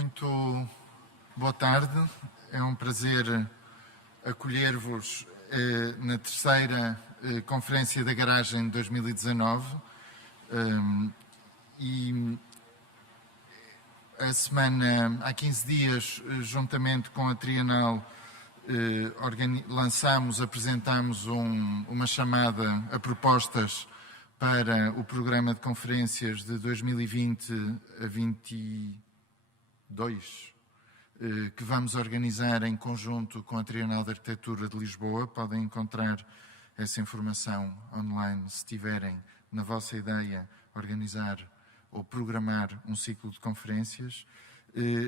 muito boa tarde. É um prazer acolher-vos na terceira Conferência da Garagem de 2019. E a semana, há 15 dias, juntamente com a Trienal, apresentámos uma chamada a propostas para o programa de conferências de 2020 a 2022, que vamos organizar em conjunto com a Trienal de Arquitetura de Lisboa. Podem encontrar essa informação online se tiverem na vossa ideia organizar ou programar um ciclo de conferências,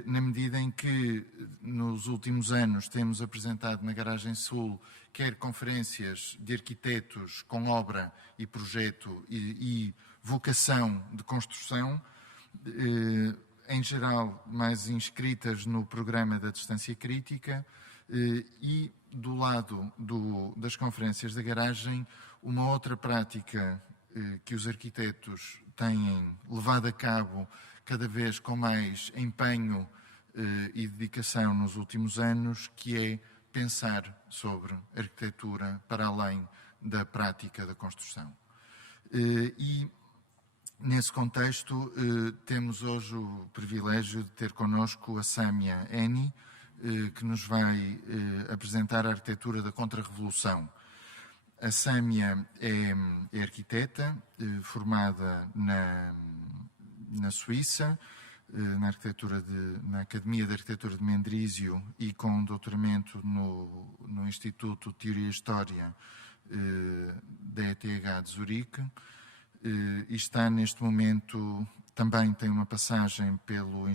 na medida em que nos últimos anos temos apresentado na Garagem Sul quer conferências de arquitetos com obra e projeto e vocação de construção, em geral mais inscritas no programa da distância crítica, e do lado das conferências da Garagem, uma outra prática que os arquitetos têm levado a cabo cada vez com mais empenho e dedicação nos últimos anos, que é pensar sobre arquitetura para além da prática da construção. E, nesse contexto, temos hoje o privilégio de ter connosco a Samia Henni, que nos vai apresentar a arquitetura da Contrarrevolução. A Samia é arquiteta, formada na Suíça, na Academia de Arquitetura de Mendrisio e com um doutoramento no Instituto de Teoria e História da ETH de Zurique, e está neste momento, também tem uma passagem pelo Neue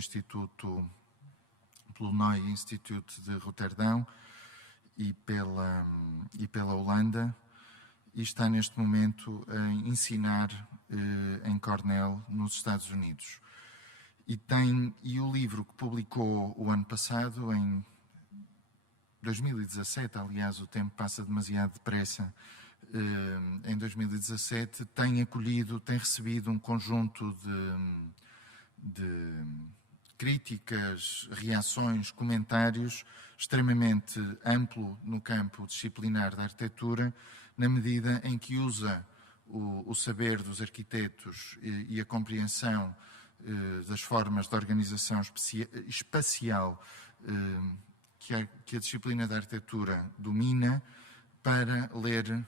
Institute de Roterdão e pela Holanda, e está neste momento a ensinar em Cornell, nos Estados Unidos. E o livro que publicou o ano passado, em 2017, aliás, o tempo passa demasiado depressa, em 2017, tem recebido um conjunto de críticas, reações, comentários extremamente amplo no campo disciplinar da arquitetura, na medida em que usa o saber dos arquitetos e a compreensão das formas de organização espacial que a disciplina da arquitetura domina, para ler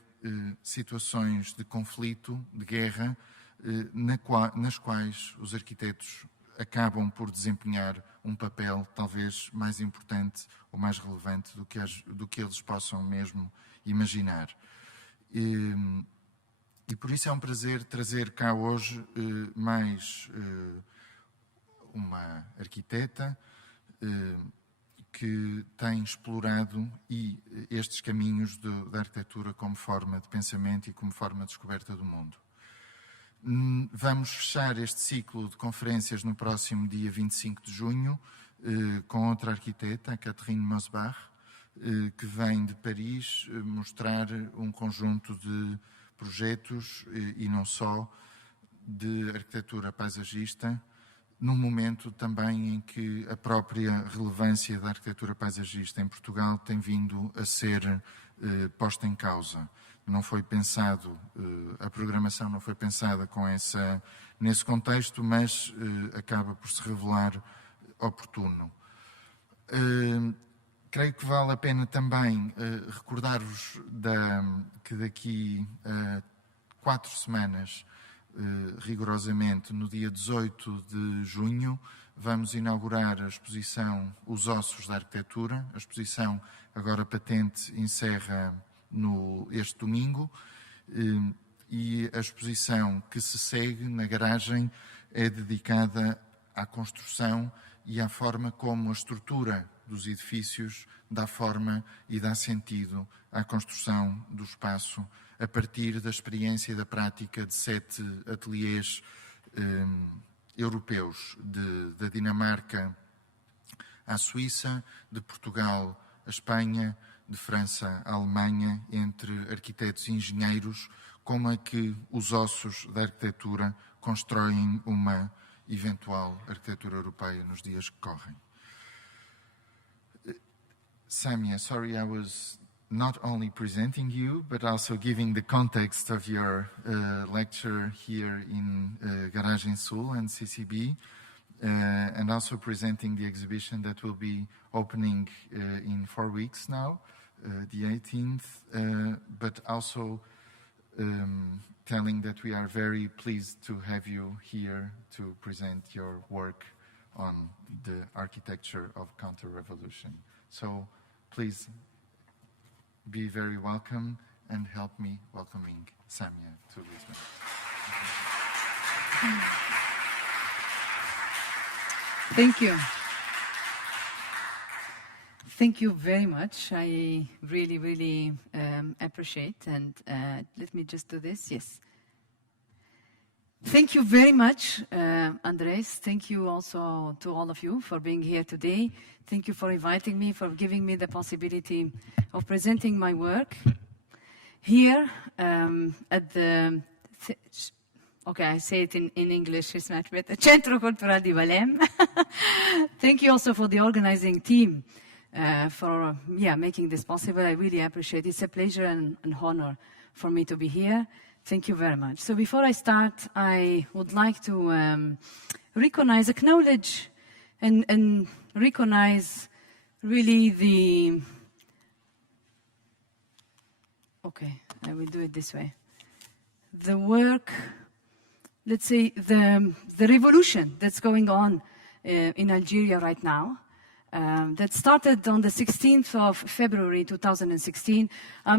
situações de conflito, de guerra, nas quais os arquitetos acabam por desempenhar um papel talvez mais importante ou mais relevante do que eles possam mesmo imaginar. E por isso é um prazer trazer cá hoje mais uma arquiteta que tem explorado estes caminhos da arquitetura como forma de pensamento e como forma de descoberta do mundo. Vamos fechar este ciclo de conferências no próximo dia 25 de junho com outra arquiteta, a Catherine Mosbach, que vem de Paris mostrar um conjunto de projetos e não só, de arquitetura paisagista, num momento também em que a própria relevância da arquitetura paisagista em Portugal tem vindo a ser posta em causa. Não foi pensado, a programação não foi pensada nesse contexto, mas acaba por se revelar oportuno. Creio que vale a pena também recordar-vos que daqui a 4 semanas, rigorosamente, no dia 18 de junho, vamos inaugurar a exposição Os Ossos da Arquitetura. A exposição, agora patente, encerra este domingo, e a exposição que se segue na garagem é dedicada à construção e à forma como a estrutura dos edifícios dá forma e dá sentido à construção do espaço, a partir da experiência e da prática de 7 ateliês europeus, da Dinamarca à Suíça, de Portugal à Espanha, de França à Alemanha, entre arquitetos e engenheiros, como é que os ossos da arquitetura constroem uma eventual arquitetura europeia nos dias que correm. Samia, sorry I was not only presenting you, but also giving the context of your lecture here in Garagem Sul and CCB, and also presenting the exhibition that will be opening in 4 weeks now, the 18th, but also telling that we are very pleased to have you here to present your work on the architecture of counter-revolution. So please be very welcome and help me welcoming Samia to Lisbon. Thank you. Thank you very much. I really, really appreciate. And let me just do this. Yes. Thank you very much, Andres. Thank you also to all of you for being here today. Thank you for inviting me, for giving me the possibility of presenting my work here at the... Okay, I say it in English, it's much better. Centro Cultural di Valem. Thank you also for the organizing team for making this possible. I really appreciate it. It's a pleasure and an honor for me to be here. Thank you very much. So before I start, I would like to recognize, acknowledge, and recognize really the... Okay, I will do it this way. The work, let's say, the revolution that's going on in Algeria right now, that started on the 16th of February 2016.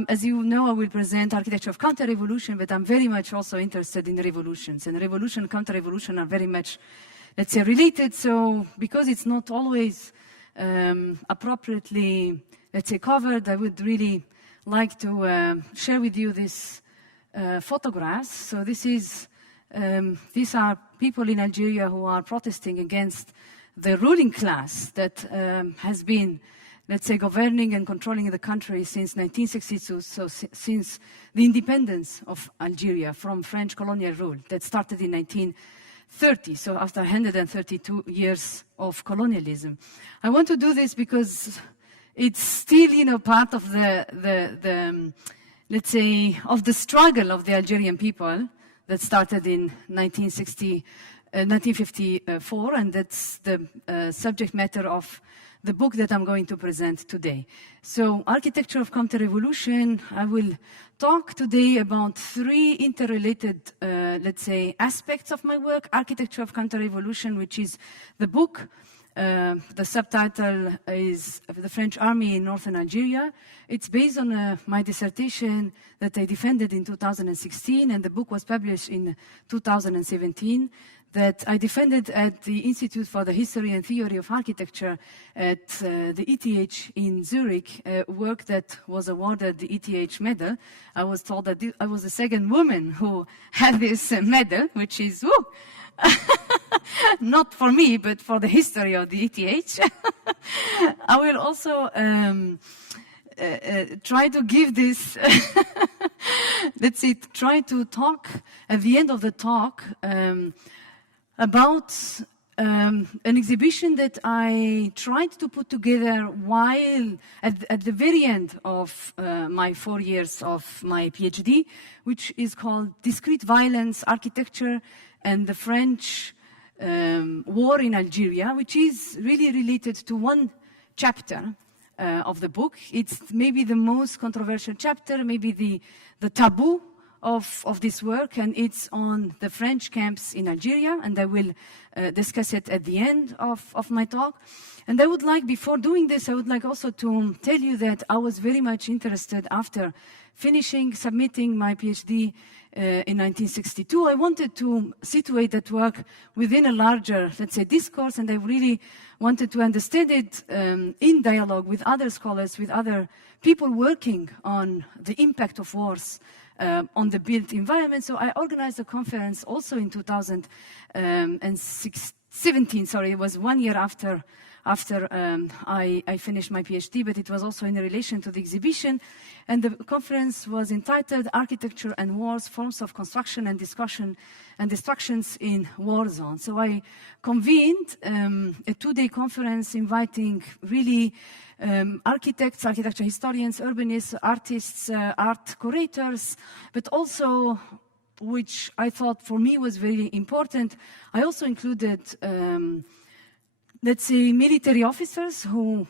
As you know, I will present architecture of counter-revolution, but I'm very much also interested in revolutions. And revolution and counter-revolution are very much, let's say, related. So because it's not always appropriately, let's say, covered, I would really like to share with you these photographs. So these are people in Algeria who are protesting against the ruling class that has been, let's say, governing and controlling the country since 1962, so since the independence of Algeria from French colonial rule that started in 1930, so after 132 years of colonialism. I want to do this because it's still, part of the let's say, of the struggle of the Algerian people that started in 1954, and that's the subject matter of the book that I'm going to present today. So, Architecture of Counter-Revolution, I will talk today about 3 interrelated, let's say, aspects of my work. Architecture of Counter-Revolution, which is the book. The subtitle is The French Army in Northern Algeria. It's based on my dissertation that I defended in 2016, and the book was published in 2017, that I defended at the Institute for the History and Theory of Architecture at the ETH in Zurich, a work that was awarded the ETH medal. I was told that I was the second woman who had this medal, which is, woo! Not for me, but for the history of the ETH. I will also try to give this, let's see, try to talk at the end of the talk about an exhibition that I tried to put together while at the very end of my 4 years of my PhD, which is called Discrete Violence, Architecture, and the French war in Algeria, which is really related to one chapter of the book. It's maybe the most controversial chapter, maybe the taboo of this work, and it's on the French camps in Algeria, and I will discuss it at the end of my talk. And I would like, before doing this, I would like also to tell you that I was very much interested after submitting my PhD in 1962. I wanted to situate that work within a larger, let's say, discourse, and I really wanted to understand it in dialogue with other scholars, with other people working on the impact of wars on the built environment. So I organized a conference also in 2017. Sorry, it was 1 year after after I finished my PhD, but it was also in relation to the exhibition. And the conference was entitled Architecture and Wars, Forms of Construction and Discussion and Destructions in War Zones. So I convened a two-day conference inviting really architects, architecture historians, urbanists, artists, art curators, but also, which I thought for me was very important, I also included let's say, military officers who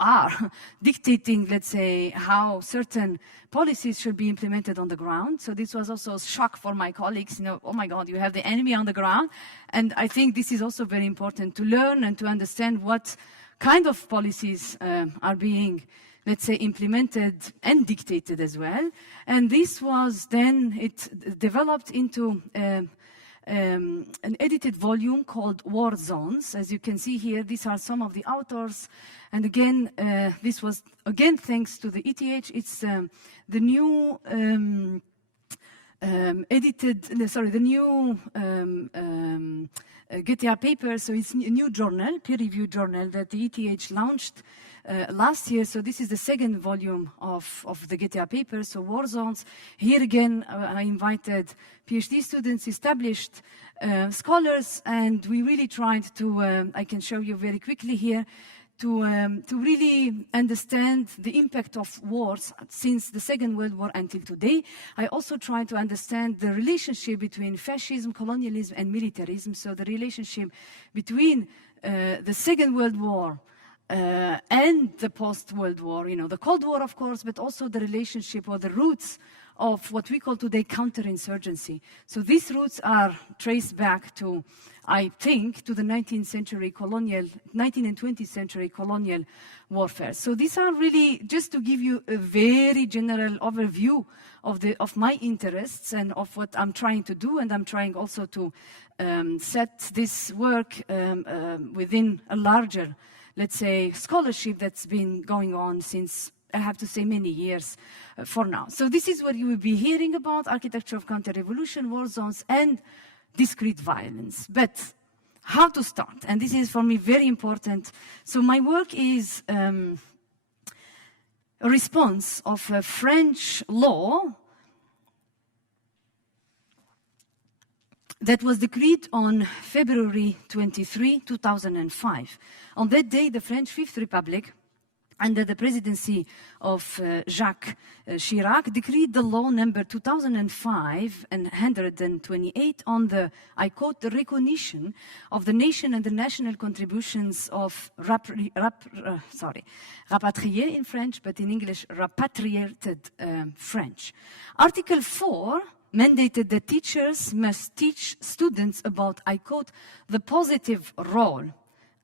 are dictating, let's say, how certain policies should be implemented on the ground. So this was also a shock for my colleagues, oh my God, you have the enemy on the ground. And I think this is also very important to learn and to understand what kind of policies are being, let's say, implemented and dictated as well. And this was then, it developed into an edited volume called War Zones. As you can see here, these are some of the authors. And again, this was, again, thanks to the ETH. It's the new the new GTA paper. So it's a new journal, peer-reviewed journal that the ETH launched last year. So this is the second volume of the GTA paper, so War Zones. Here again, I invited PhD students, established scholars, and we really tried to, I can show you very quickly here, to really understand the impact of wars since the Second World War until today. I also tried to understand the relationship between fascism, colonialism, and militarism, so the relationship between the Second World War and the post-World War, the Cold War, of course, but also the relationship or the roots of what we call today counterinsurgency. So these roots are traced back to, I think, to the 19th and 20th century colonial warfare. So these are really just to give you a very general overview of my interests and of what I'm trying to do, and I'm trying also to set this work within a larger, let's say, scholarship that's been going on since, I have to say, many years for now. So this is what you will be hearing about: architecture of counter-revolution, war zones, and discrete violence. But how to start? And this is for me very important. So my work is a response of a French law that was decreed on February 23, 2005. On that day, the French Fifth Republic, under the presidency of Jacques Chirac, decreed the law number 2005-128 on the, I quote, the recognition of the nation and the national contributions of rapatriés in French, but in English, repatriated French. Article 4 mandated that teachers must teach students about, I quote, the positive role,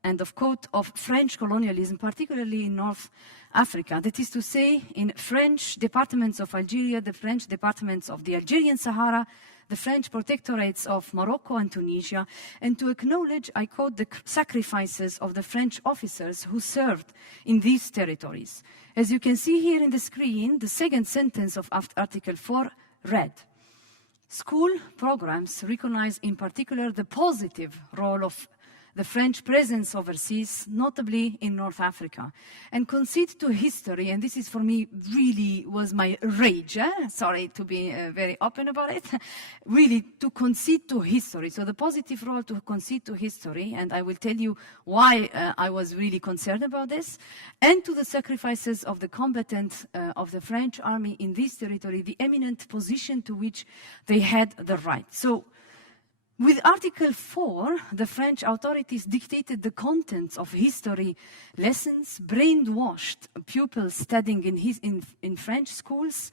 and of quote, of French colonialism, particularly in North Africa. That is to say, in French departments of Algeria, the French departments of the Algerian Sahara, the French protectorates of Morocco and Tunisia, and to acknowledge, I quote, the sacrifices of the French officers who served in these territories. As you can see here in the screen, the second sentence of Article 4 read, school programs recognize in particular the positive role of the French presence overseas, notably in North Africa, and concede to history, and this is for me really was my rage, sorry to be very open about it, really to concede to history. So the positive role to concede to history, and I will tell you why I was really concerned about this, and to the sacrifices of the combatants of the French army in this territory, the eminent position to which they had the right. So with Article 4, the French authorities dictated the contents of history lessons, brainwashed pupils studying in French schools,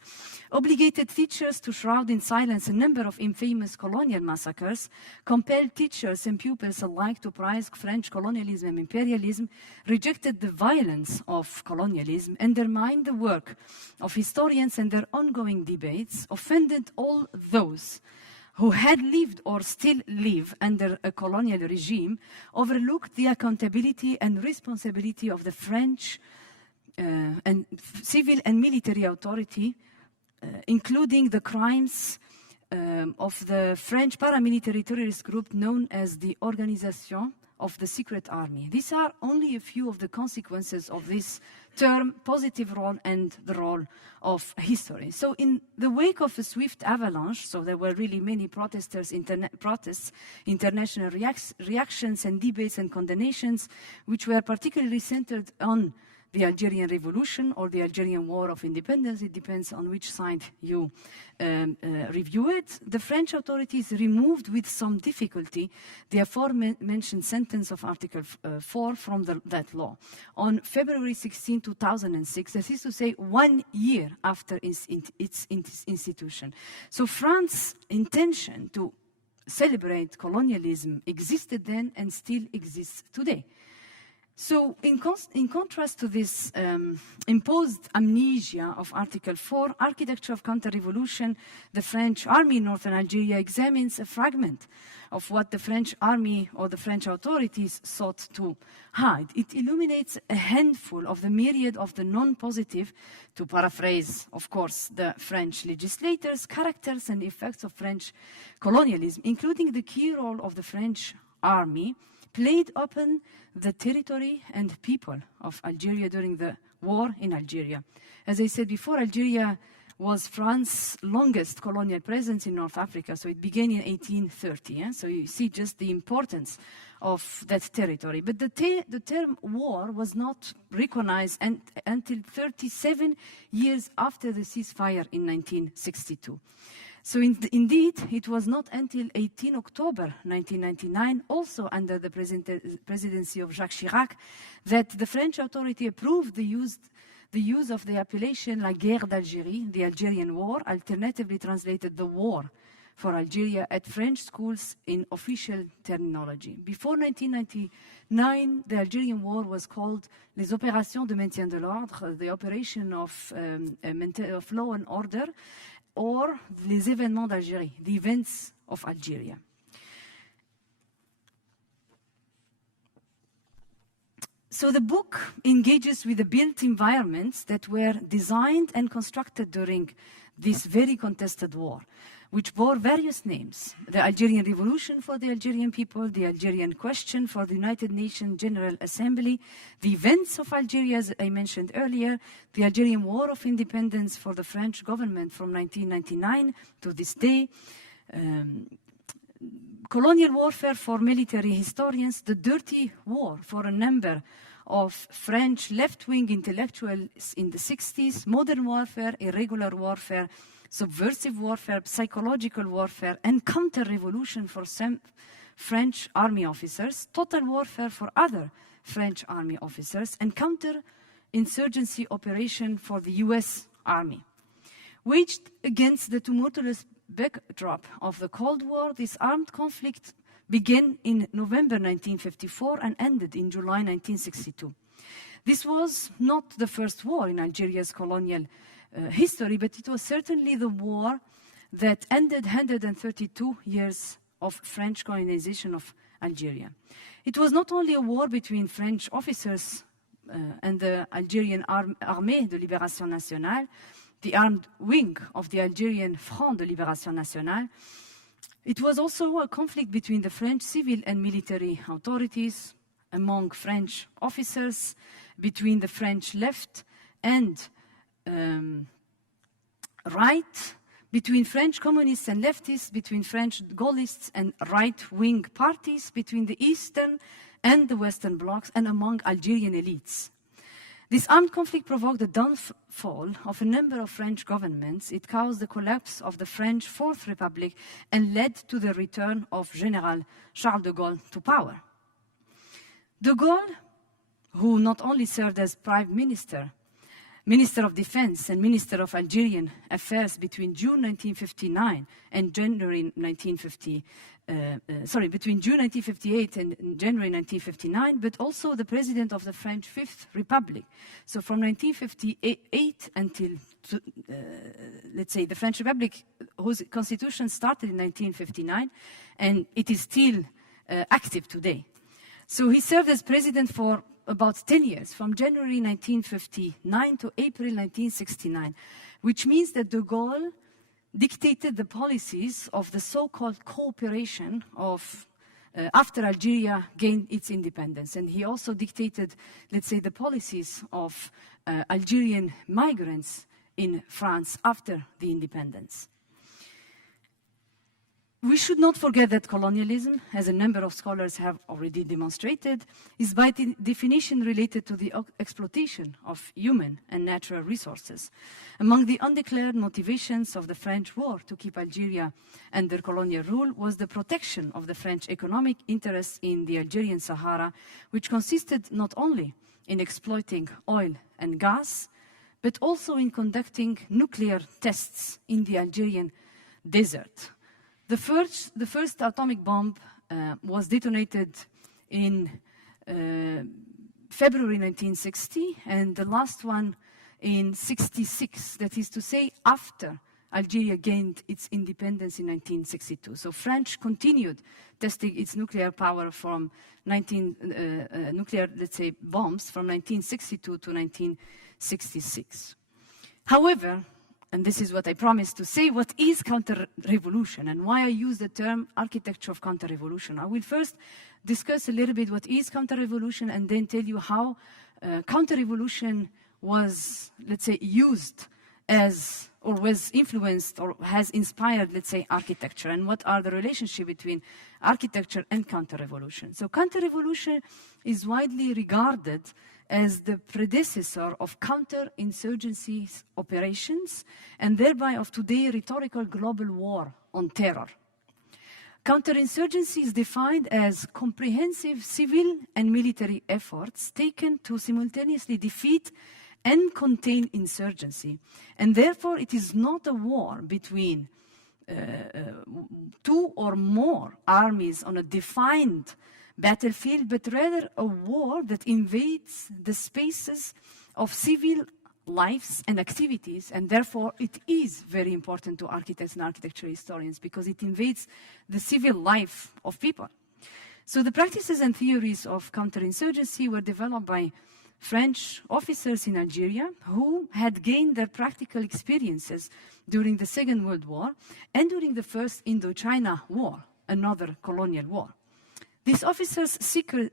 obligated teachers to shroud in silence a number of infamous colonial massacres, compelled teachers and pupils alike to prize French colonialism and imperialism, rejected the violence of colonialism, undermined the work of historians and their ongoing debates, offended all those who had lived or still live under a colonial regime, overlooked the accountability and responsibility of the French and civil and military authority, including the crimes of the French paramilitary terrorist group known as the Organisation of the secret army. These are only a few of the consequences of this term, positive role and the role of history. So in the wake of a swift avalanche, so there were really many protests, international reactions and debates and condemnations, which were particularly centered on the Algerian Revolution or the Algerian War of Independence. It depends on which side you review it. The French authorities removed with some difficulty the aforementioned sentence of Article 4 from that law on February 16, 2006, that is to say 1 year after its institution. So France's intention to celebrate colonialism existed then and still exists today. So in contrast to this imposed amnesia of Article 4, Architecture of Contrarrevolution, the French army in northern Algeria examines a fragment of what the French army or the French authorities sought to hide. It illuminates a handful of the myriad of the non-positive, to paraphrase, of course, the French legislators, characters and effects of French colonialism, including the key role of the French army played upon the territory and people of Algeria during the war in Algeria. As I said before, Algeria was France's longest colonial presence in North Africa, so it began in 1830. Yeah? So you see just the importance of that territory. But the term war was not recognized until 37 years after the ceasefire in 1962. So indeed, it was not until 18 October 1999, also under the presidency of Jacques Chirac, that the French authority approved the use of the appellation La Guerre d'Algérie, the Algerian War, alternatively translated the War for Algeria, at French schools in official terminology. Before 1999, the Algerian War was called Les Opérations de Maintien de l'Ordre, the operation of law and order, or les événements d'Algérie, the events of Algeria. So the book engages with the built environments that were designed and constructed during this very contested war, which bore various names: the Algerian Revolution for the Algerian people, the Algerian Question for the United Nations General Assembly, the events of Algeria, as I mentioned earlier, the Algerian War of Independence for the French government from 1999 to this day, colonial warfare for military historians, the dirty war for a number of French left-wing intellectuals in the 60s, modern warfare, irregular warfare, subversive warfare, psychological warfare, and counter-revolution for some French army officers, total warfare for other French army officers, and counter-insurgency operation for the US Army. Waged against the tumultuous backdrop of the Cold War, this armed conflict began in November 1954 and ended in July 1962. This was not the first war in Algeria's colonial history, but it was certainly the war that ended 132 years of French colonization of Algeria. It was not only a war between French officers and the Algerian Armée de Libération Nationale, the armed wing of the Algerian Front de Libération Nationale. It was also a conflict between the French civil and military authorities, among French officers, between the French left and right, between French communists and leftists, between French Gaullists and right-wing parties, between the Eastern and the Western blocs, and among Algerian elites. This armed conflict provoked the downfall of a number of French governments. It caused the collapse of the French Fourth Republic and led to the return of General Charles de Gaulle to power. De Gaulle, who not only served as Prime Minister, Minister of Defense and Minister of Algerian Affairs between June 1959 and January 1958 and January 1959, but also the President of the French Fifth Republic. So from 1958 until, let's say, the French Republic, whose constitution started in 1959, and it is still active today. So he served as president for about 10 years, from January 1959 to April 1969, which means that de Gaulle dictated the policies of the so-called cooperation of after Algeria gained its independence. And he also dictated, let's say, the policies of Algerian migrants in France after the independence. We should not forget that colonialism, as a number of scholars have already demonstrated, is by definition related to the exploitation of human and natural resources. Among the undeclared motivations of the French war to keep Algeria under colonial rule was the protection of the French economic interests in the Algerian Sahara, which consisted not only in exploiting oil and gas, but also in conducting nuclear tests in the Algerian desert. The first atomic bomb was detonated in February 1960, and the last one in 1966, that is to say, after Algeria gained its independence in 1962. So France continued testing its nuclear power from nuclear, let's say, bombs from 1962 to 1966. However, and this is what I promised to say, what is counter-revolution and why I use the term architecture of counter-revolution. I will first discuss a little bit what is counter-revolution and then tell you how counter-revolution was, let's say, used as, or was influenced or has inspired, let's say, architecture, and what are the relationship between architecture and counter-revolution. So counter-revolution is widely regarded as the predecessor of counter-insurgency operations, and thereby of today's rhetorical global war on terror. Counterinsurgency is defined as comprehensive civil and military efforts taken to simultaneously defeat and contain insurgency. And therefore, it is not a war between two or more armies on a defined battlefield, but rather a war that invades the spaces of civil lives and activities, and therefore it is very important to architects and architecture historians because it invades the civil life of people. So the practices and theories of counterinsurgency were developed by French officers in Algeria who had gained their practical experiences during the Second World War and during the First Indochina War, another colonial war. These officers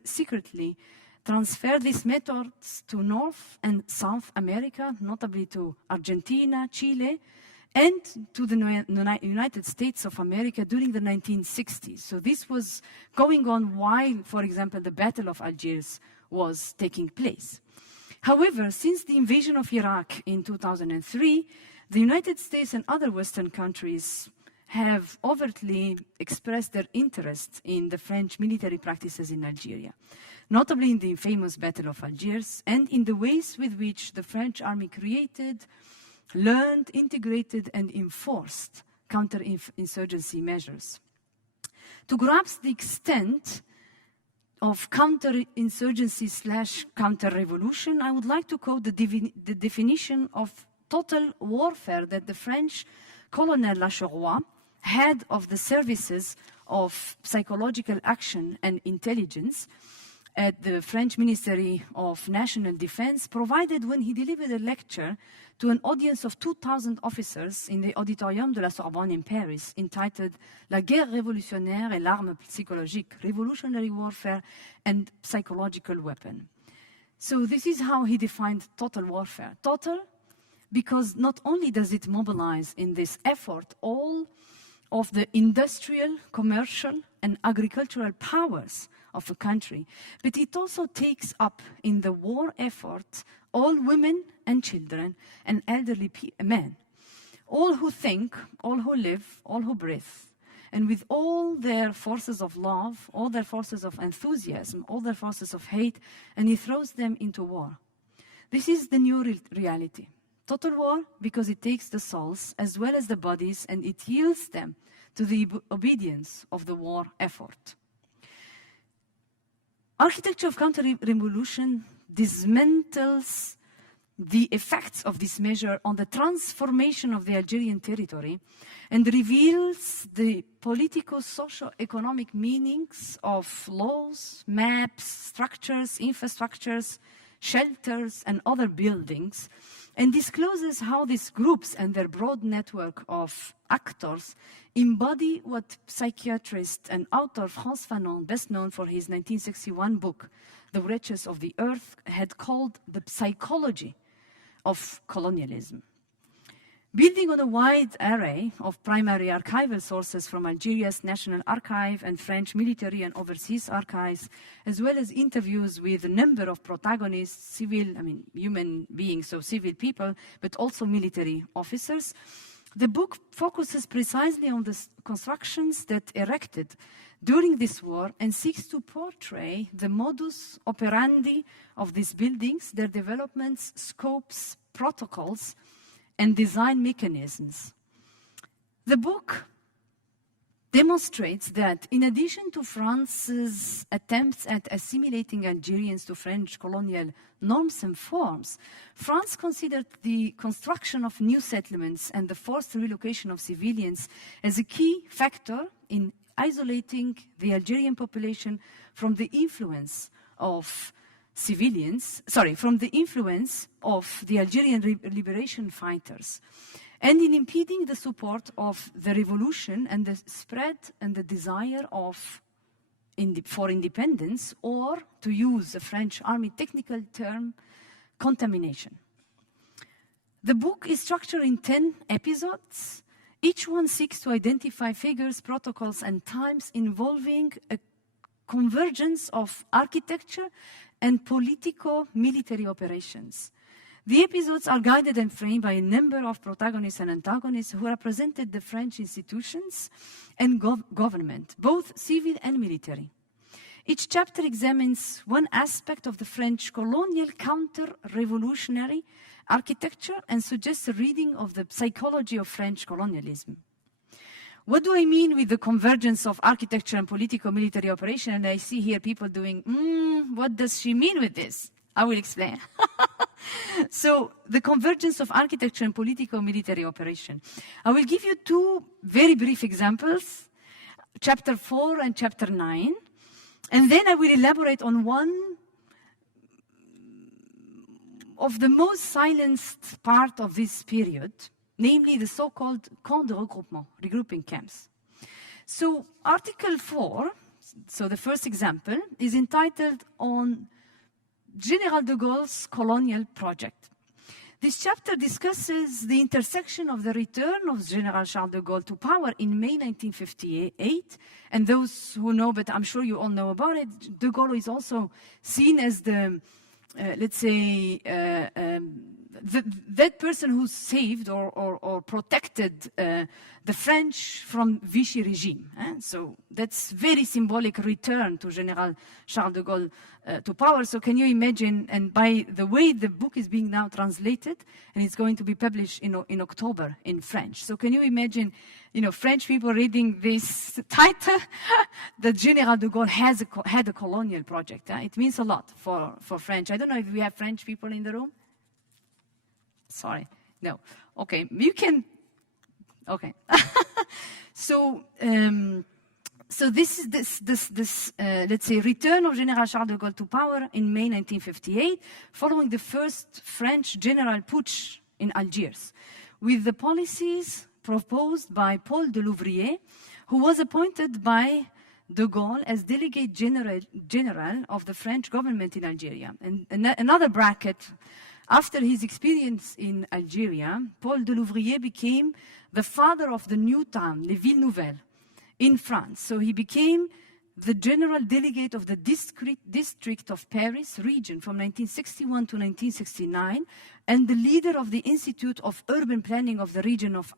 secretly transferred these methods to North and South America, notably to Argentina, Chile, and to the United States of America during the 1960s. So this was going on while, for example, the Battle of Algiers was taking place. However, since the invasion of Iraq in 2003, the United States and other Western countries have overtly expressed their interest in the French military practices in Algeria, notably in the famous Battle of Algiers and in the ways with which the French army created, learned, integrated, and enforced counterinsurgency measures. To grasp the extent of counterinsurgency / counter-revolution, I would like to quote the definition of total warfare that the French Colonel Lacheroy, head of the services of psychological action and intelligence at the French Ministry of National Defense, provided when he delivered a lecture to an audience of 2,000 officers in the Auditorium de la Sorbonne in Paris, entitled La guerre révolutionnaire et l'arme psychologique, revolutionary warfare and psychological weapon. So this is how he defined total warfare. Total, because not only does it mobilize in this effort all of the industrial, commercial, and agricultural powers of a country, but it also takes up in the war effort all women and children and elderly men, all who think, all who live, all who breathe, and with all their forces of love, all their forces of enthusiasm, all their forces of hate, and he throws them into war. This is the new reality. Total war because it takes the souls as well as the bodies and it yields them to the obedience of the war effort. Architecture of counter-revolution dismantles the effects of this measure on the transformation of the Algerian territory and reveals the politico-socio-economic meanings of laws, maps, structures, infrastructures, shelters, and other buildings, and discloses how these groups and their broad network of actors embody what psychiatrist and author Frantz Fanon, best known for his 1961 book, The Wretches of the Earth, had called the psychology of colonialism. Building on a wide array of primary archival sources from Algeria's National Archive and French military and overseas archives, as well as interviews with a number of protagonists, human beings, so civil people, but also military officers, the book focuses precisely on the constructions that erected during this war and seeks to portray the modus operandi of these buildings, their developments, scopes, protocols, and design mechanisms. The book demonstrates that in addition to France's attempts at assimilating Algerians to French colonial norms and forms, France considered the construction of new settlements and the forced relocation of civilians as a key factor in isolating the Algerian population from the influence of from the influence of the Algerian liberation fighters, and in impeding the support of the revolution and the spread and the desire for independence, or, to use a French army technical term, contamination. The book is structured in 10 episodes. Each one seeks to identify figures, protocols, and times involving a convergence of architecture and politico-military operations. The episodes are guided and framed by a number of protagonists and antagonists who represented the French institutions and government, both civil and military. Each chapter examines one aspect of the French colonial counter-revolutionary architecture and suggests a reading of the psychology of French colonialism. What do I mean with the convergence of architecture and politico-military operation? And I see here people doing, what does she mean with this? I will explain. So, the convergence of architecture and politico-military operation. I will give you two very brief examples, chapter 4 and chapter 9, and then I will elaborate on one of the most silenced part of this period, namely the so-called camps de regroupement, regrouping camps. So Article 4, so the first example, is entitled on General de Gaulle's colonial project. This chapter discusses the intersection of the return of General Charles de Gaulle to power in May 1958, and those who know, but I'm sure you all know about it, de Gaulle is also seen as the, let's say, that person who saved or protected the French from Vichy regime. So that's very symbolic return to General Charles de Gaulle to power. So can you imagine, and by the way the book is being now translated, and it's going to be published in October in French. So can you imagine, French people reading this title, that General de Gaulle had a colonial project. It means a lot for French. I don't know if we have French people in the room. Sorry, no. Okay, you can. Okay, so this is this let's say return of General Charles de Gaulle to power in May 1958, following the first French general putsch in Algiers, with the policies proposed by Paul de Louvrier, who was appointed by de Gaulle as delegate general of the French government in Algeria. And another bracket. After his experience in Algeria, Paul de Louvrier became the father of the new town, Les Villes Nouvelles, in France. So he became the general delegate of the district of Paris region from 1961 to 1969, and the leader of the Institute of Urban Planning of the region of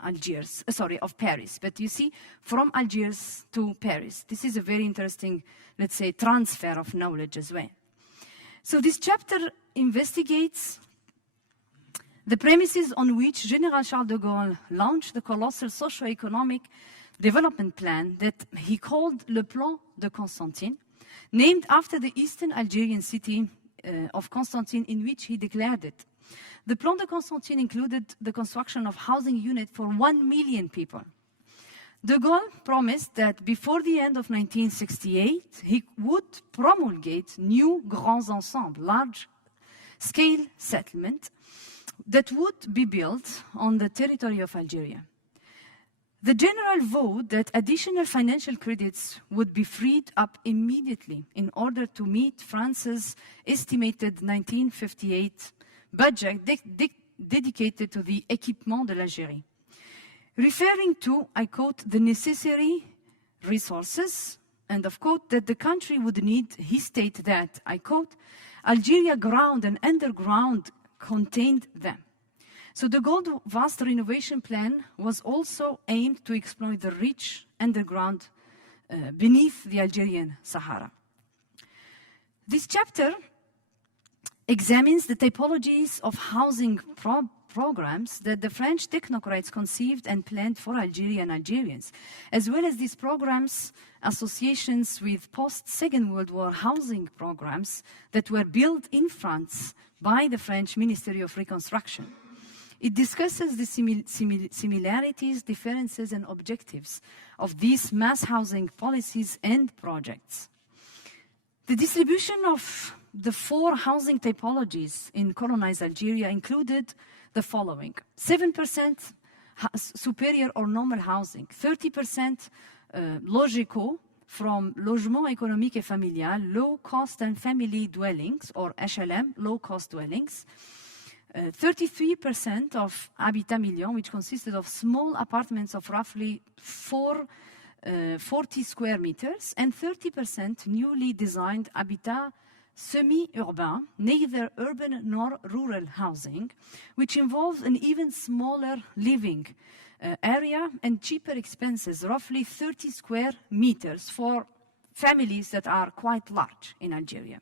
of Paris. But you see, from Algiers to Paris. This is a very interesting, let's say, transfer of knowledge as well. So this chapter investigates the premises on which General Charles de Gaulle launched the colossal socio-economic development plan that he called Le Plan de Constantine, named after the eastern Algerian city of Constantine, in which he declared it. The Plan de Constantine included the construction of housing units for 1 million people. De Gaulle promised that before the end of 1968, he would promulgate new grands ensembles, large-scale settlement, that would be built on the territory of Algeria. The general vote that additional financial credits would be freed up immediately in order to meet France's estimated 1958 budget dedicated to the équipement de l'Algérie. Referring to, I quote, the necessary resources, and of quote, that the country would need, he stated that, I quote, Algeria ground and underground contained them. So de Gaulle's vast renovation plan was also aimed to exploit the rich underground beneath the Algerian Sahara. This chapter examines the typologies of housing programs that the French technocrats conceived and planned for Algeria and Algerians, as well as these programs' associations with post-Second World War housing programs that were built in France by the French Ministry of Reconstruction. It discusses the similarities, differences, and objectives of these mass housing policies and projects. The distribution of the 4 housing typologies in colonized Algeria included the following: 7% superior or normal housing, 30% logico from logement économique et familial, low cost and family dwellings, or HLM, low cost dwellings, 33% of habitat million, which consisted of small apartments of roughly 40 square meters, and 30% newly designed habitat semi-urban, neither urban nor rural housing, which involves an even smaller living area and cheaper expenses, roughly 30 square meters for families that are quite large in Algeria.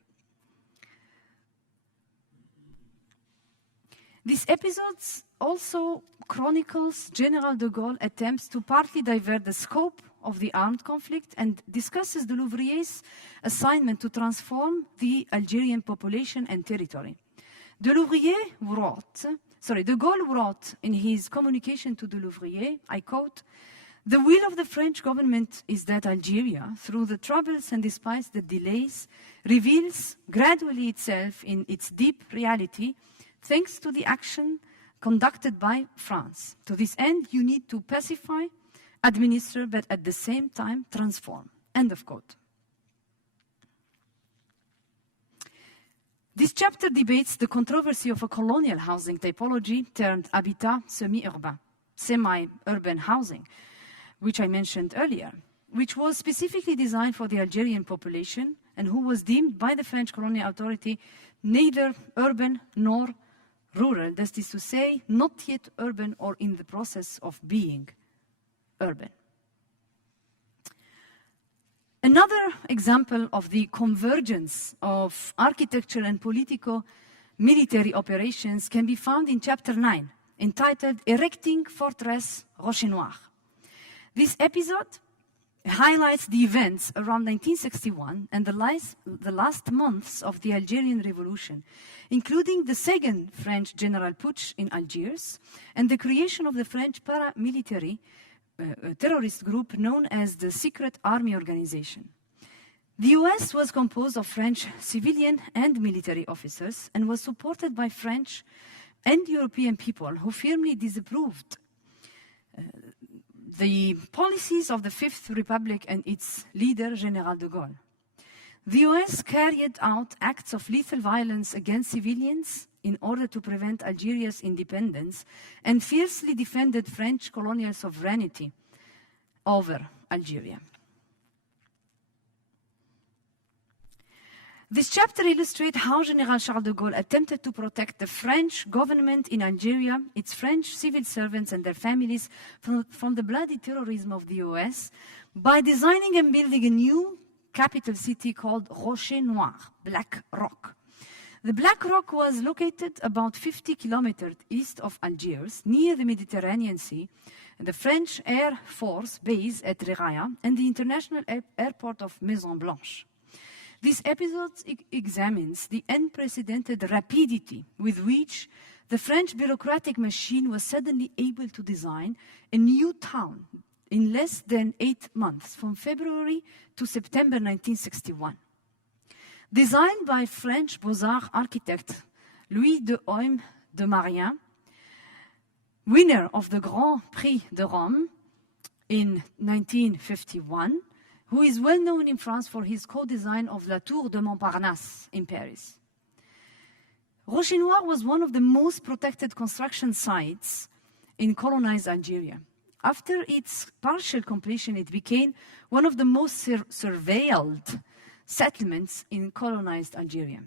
This episode also chronicles General de Gaulle's attempts to partly divert the scope of the armed conflict and discusses de Louvrier's assignment to transform the Algerian population and territory. De Gaulle wrote in his communication to de Louvrier, I quote, "The will of the French government is that Algeria, through the troubles and despite the delays, reveals gradually itself in its deep reality, thanks to the action conducted by France. To this end, you need to pacify, administer, but at the same time transform." End of quote. This chapter debates the controversy of a colonial housing typology termed habitat semi-urbain, semi-urban housing, which I mentioned earlier, which was specifically designed for the Algerian population and who was deemed by the French colonial authority neither urban nor rural, that is to say, not yet urban or in the process of being urban. Another example of the convergence of architecture and politico-military operations can be found in Chapter 9, entitled Erecting Fortress Rocher Noir. This episode highlights the events around 1961 and the last months of the Algerian Revolution, including the second French general putsch in Algiers and the creation of the French paramilitary terrorist group known as the Secret Army Organization. The US was composed of French civilian and military officers and was supported by French and European people who firmly disapproved the policies of the Fifth Republic and its leader, General de Gaulle. The US carried out acts of lethal violence against civilians in order to prevent Algeria's independence and fiercely defended French colonial sovereignty over Algeria. This chapter illustrates how General Charles de Gaulle attempted to protect the French government in Algeria, its French civil servants and their families from the bloody terrorism of the US by designing and building a new capital city called Rocher Noir, Black Rock. The Black Rock was located about 50 kilometers east of Algiers, near the Mediterranean Sea, the French Air Force base at Reraya, and the international airport of Maison Blanche. This episode examines the unprecedented rapidity with which the French bureaucratic machine was suddenly able to design a new town in less than 8 months, from February to September 1961. Designed by French Beaux-Arts architect Louis de Hoym de Marien, winner of the Grand Prix de Rome in 1951, who is well known in France for his co-design of La Tour de Montparnasse in Paris. Rocher-Noir was one of the most protected construction sites in colonized Algeria. After its partial completion, it became one of the most surveilled settlements in colonized Algeria.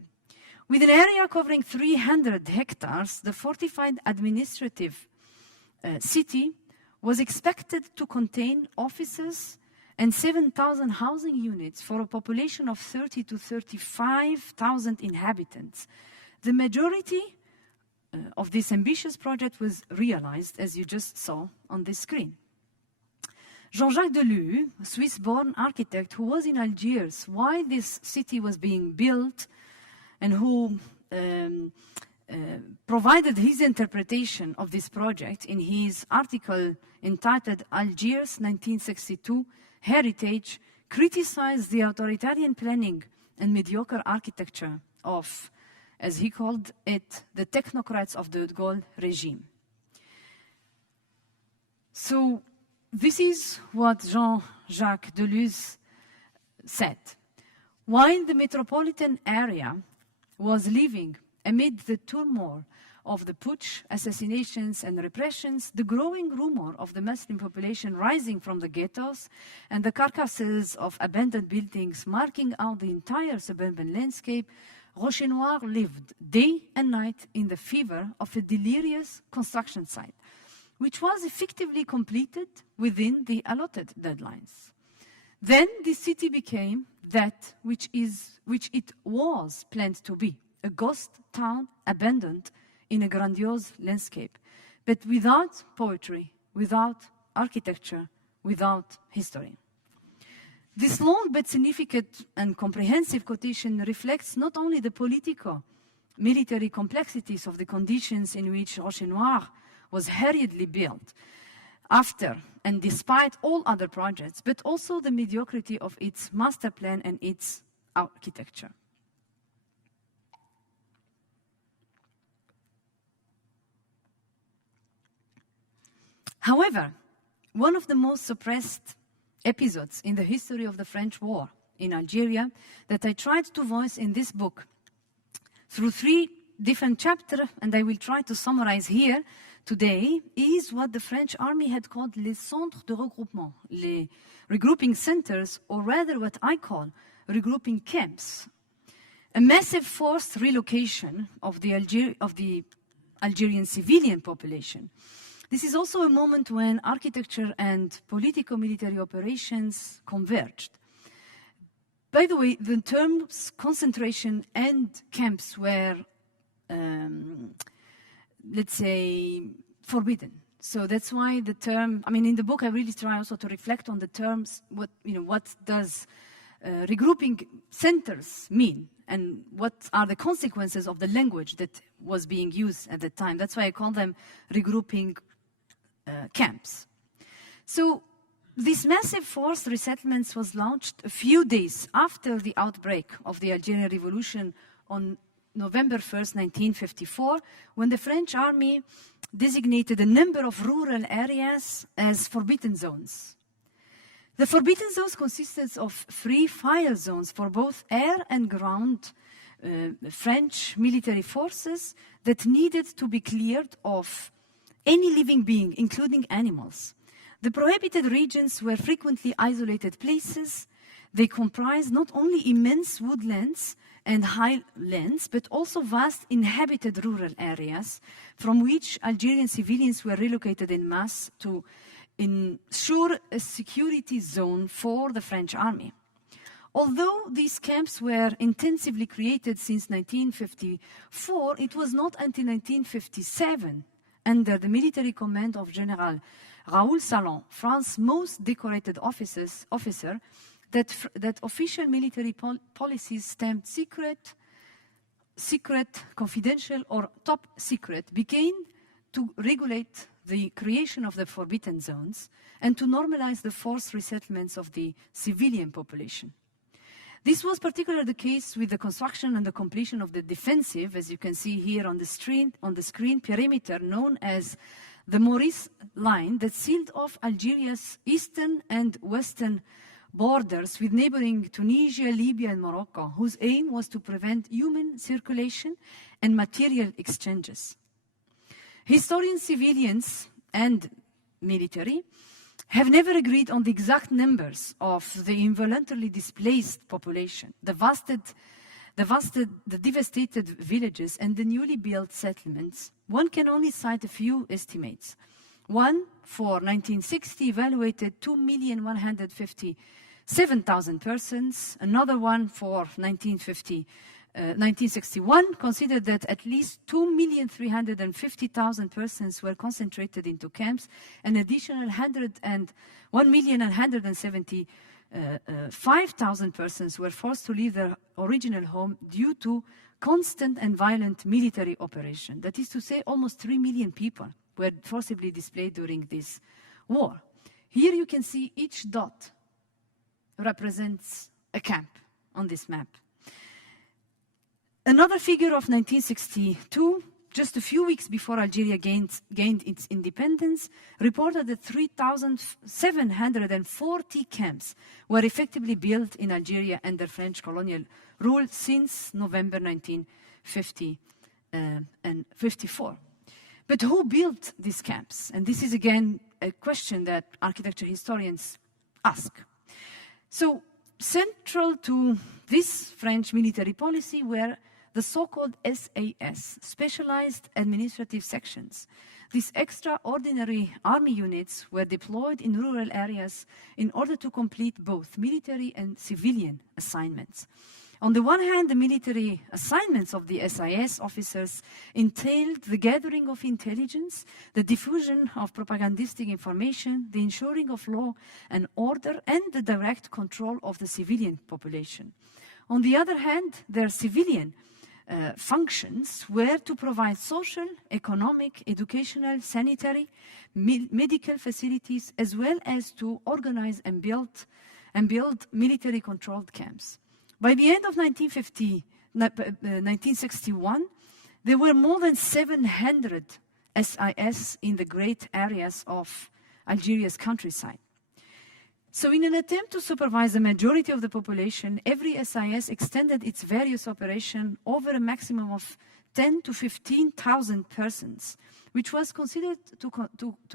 With an area covering 300 hectares, the fortified administrative city was expected to contain offices and 7,000 housing units for a population of 30 to 35,000 inhabitants. The majority of this ambitious project was realized, as you just saw on this screen. Jean-Jacques Delue, a Swiss-born architect who was in Algiers while this city was being built and who provided his interpretation of this project in his article entitled Algiers 1962 Heritage, criticized the authoritarian planning and mediocre architecture of, as he called it, the technocrats of the De Gaulle regime. So this is what Jean-Jacques Deleuze said. While the metropolitan area was living amid the turmoil of the putsch, assassinations and repressions, the growing rumor of the Muslim population rising from the ghettos and the carcasses of abandoned buildings marking out the entire suburban landscape, Rocher-Noir lived day and night in the fever of a delirious construction site, which was effectively completed within the allotted deadlines. Then the city became that which it was planned to be, a ghost town abandoned in a grandiose landscape, but without poetry, without architecture, without history. This long but significant and comprehensive quotation reflects not only the politico-military complexities of the conditions in which Rocher-Noir was hurriedly built after and despite all other projects, but also the mediocrity of its master plan and its architecture. However, one of the most suppressed episodes in the history of the French war in Algeria that I tried to voice in this book through 3 different chapters, and I will try to summarize here today, is what the French army had called les centres de regroupement, les regrouping centers, or rather what I call regrouping camps. A massive forced relocation of the Algerian civilian population. This is also a moment when architecture and politico-military operations converged. By the way, the terms concentration and camps were, let's say, forbidden. So that's why the term, I mean, in the book I really try also to reflect on the terms, what does regrouping centers mean? And what are the consequences of the language that was being used at the time? That's why I call them regrouping camps. So this massive forced resettlements was launched a few days after the outbreak of the Algerian Revolution on November 1st, 1954, when the French army designated a number of rural areas as forbidden zones. The forbidden zones consisted of free fire zones for both air and ground French military forces that needed to be cleared of any living being, including animals. The prohibited regions were frequently isolated places. They comprised not only immense woodlands and highlands, but also vast inhabited rural areas from which Algerian civilians were relocated en masse to ensure a security zone for the French army. Although these camps were intensively created since 1954, it was not until 1957, under the military command of General Raoul Salan, France's most decorated officer, that official military policies stamped secret, confidential, or top secret began to regulate the creation of the forbidden zones and to normalize the forced resettlements of the civilian population. This was particularly the case with the construction and the completion of the defensive, as you can see here on the screen perimeter known as the Maurice line that sealed off Algeria's eastern and western borders with neighboring Tunisia, Libya, and Morocco, whose aim was to prevent human circulation and material exchanges. Historians, civilians, and military have never agreed on the exact numbers of the involuntarily displaced population, the devastated villages, and the newly built settlements. One can only cite a few estimates. One for 1960 evaluated 2,157,000 persons. Another one for 1961 considered that at least 2,350,000 persons were concentrated into camps. An additional 1,175,000 persons were forced to leave their original home due to constant and violent military operation. That is to say, almost 3 million people were forcibly displaced during this war. Here you can see each dot represents a camp on this map. Another figure of 1962, just a few weeks before Algeria gained its independence, reported that 3,740 camps were effectively built in Algeria under French colonial rule since November 1950 and 54. But who built these camps? And this is again a question that architecture historians ask. So central to this French military policy were the so-called SAS, Specialized Administrative Sections. These extraordinary army units were deployed in rural areas in order to complete both military and civilian assignments. On the one hand, the military assignments of the SAS officers entailed the gathering of intelligence, the diffusion of propagandistic information, the ensuring of law and order, and the direct control of the civilian population. On the other hand, their civilian functions were to provide social, economic, educational, sanitary, medical facilities, as well as to organize and build military-controlled camps. By the end of 1961, there were more than 700 SIS in the great areas of Algeria's countryside. So in an attempt to supervise the majority of the population, every SIS extended its various operations over a maximum of 10 to 15,000 persons, which was considered to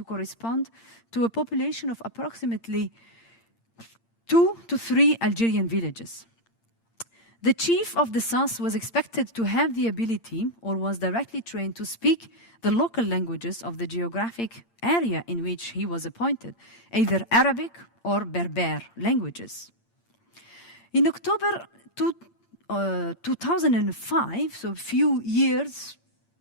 correspond to a population of approximately 2 to 3 Algerian villages. The chief of the SAS was expected to have the ability, or was directly trained, to speak the local languages of the geographic area in which he was appointed, either Arabic or Berber languages. In October 2005, so a few years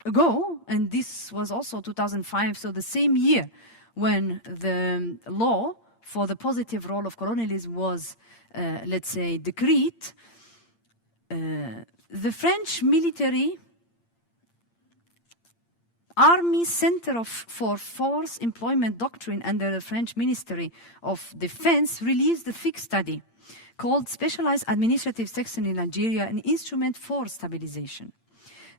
ago, and this was also 2005, so the same year when the law for the positive role of colonialism was, let's say, decreed, the French military Army Center for Force Employment Doctrine under the French Ministry of Defense released a thick study called Specialized Administrative Section in Algeria, an Instrument for Stabilization.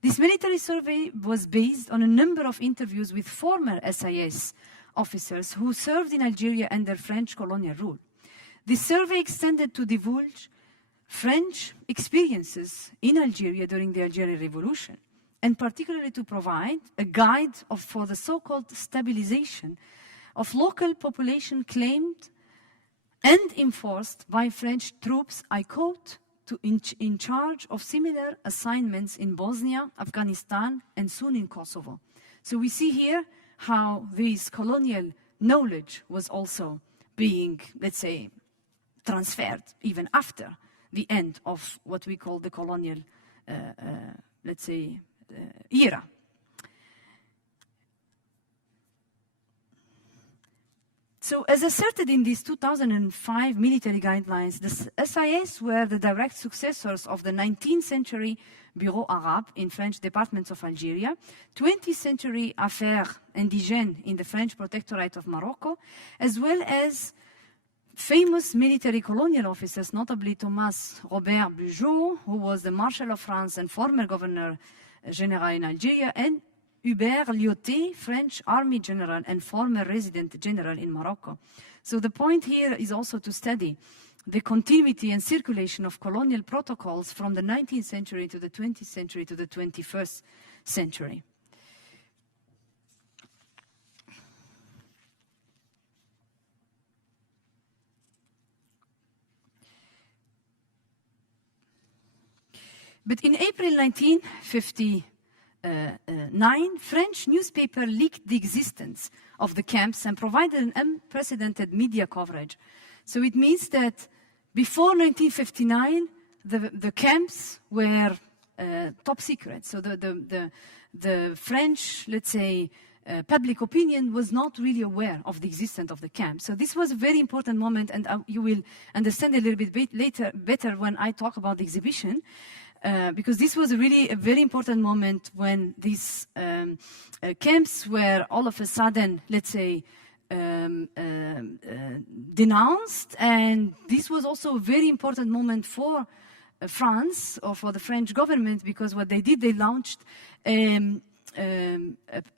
This military survey was based on a number of interviews with former SIS officers who served in Algeria under French colonial rule. This survey extended to divulge French experiences in Algeria during the Algerian Revolution, and particularly to provide a guide for the so-called stabilization of local population claimed and enforced by French troops, I quote, in charge of similar assignments in Bosnia, Afghanistan, and soon in Kosovo. So we see here how this colonial knowledge was also being, let's say, transferred even after the end of what we call the colonial, let's say, era. So as asserted in these 2005 military guidelines, the SIS were the direct successors of the 19th century Bureau Arabe in French departments of Algeria, 20th century Affaires Indigènes in the French Protectorate of Morocco, as well as famous military colonial officers, notably Thomas Robert Bugeaud, who was the Marshal of France and former Governor General in Algeria, and Hubert Lyoté, French Army General and former Resident General in Morocco. So the point here is also to study the continuity and circulation of colonial protocols from the 19th century to the 20th century to the 21st century. But in April 1959, French newspaper leaked the existence of the camps and provided an unprecedented media coverage. So it means that before 1959, the camps were top secret. So the French, let's say, public opinion was not really aware of the existence of the camp. So this was a very important moment, and you will understand a little bit later better when I talk about the exhibition. Because this was really a very important moment when these camps were all of a sudden, let's say, denounced. And this was also a very important moment for France or for the French government, because what they did, they launched a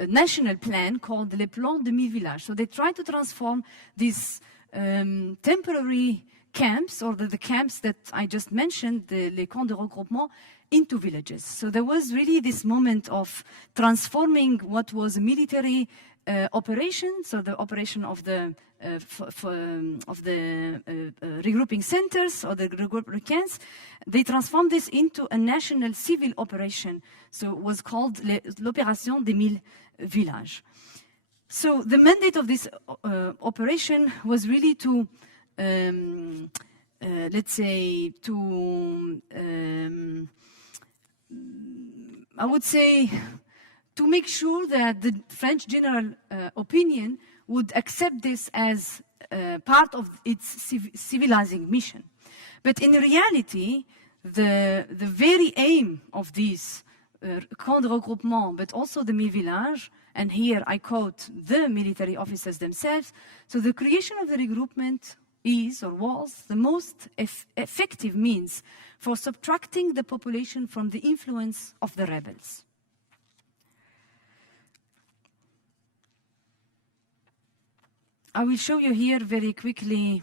national plan called Le Plan de 1000 Villages. So they tried to transform these temporary camps, or the camps that I just mentioned, les camps de regroupement, into villages. So there was really this moment of transforming what was a military operation, so the operation of the regrouping centers or the regrouping camps. They transformed this into a national civil operation. So it was called l'Opération des 1000 Villages. So the mandate of this operation was really to let's say, I would say, to make sure that the French general opinion would accept this as part of its civilizing mission. But in reality, the very aim of these camps de regroupement, but also the 1000 villages, and here I quote the military officers themselves, so the creation of the regroupment is or was the most effective means for subtracting the population from the influence of the rebels. I will show you here very quickly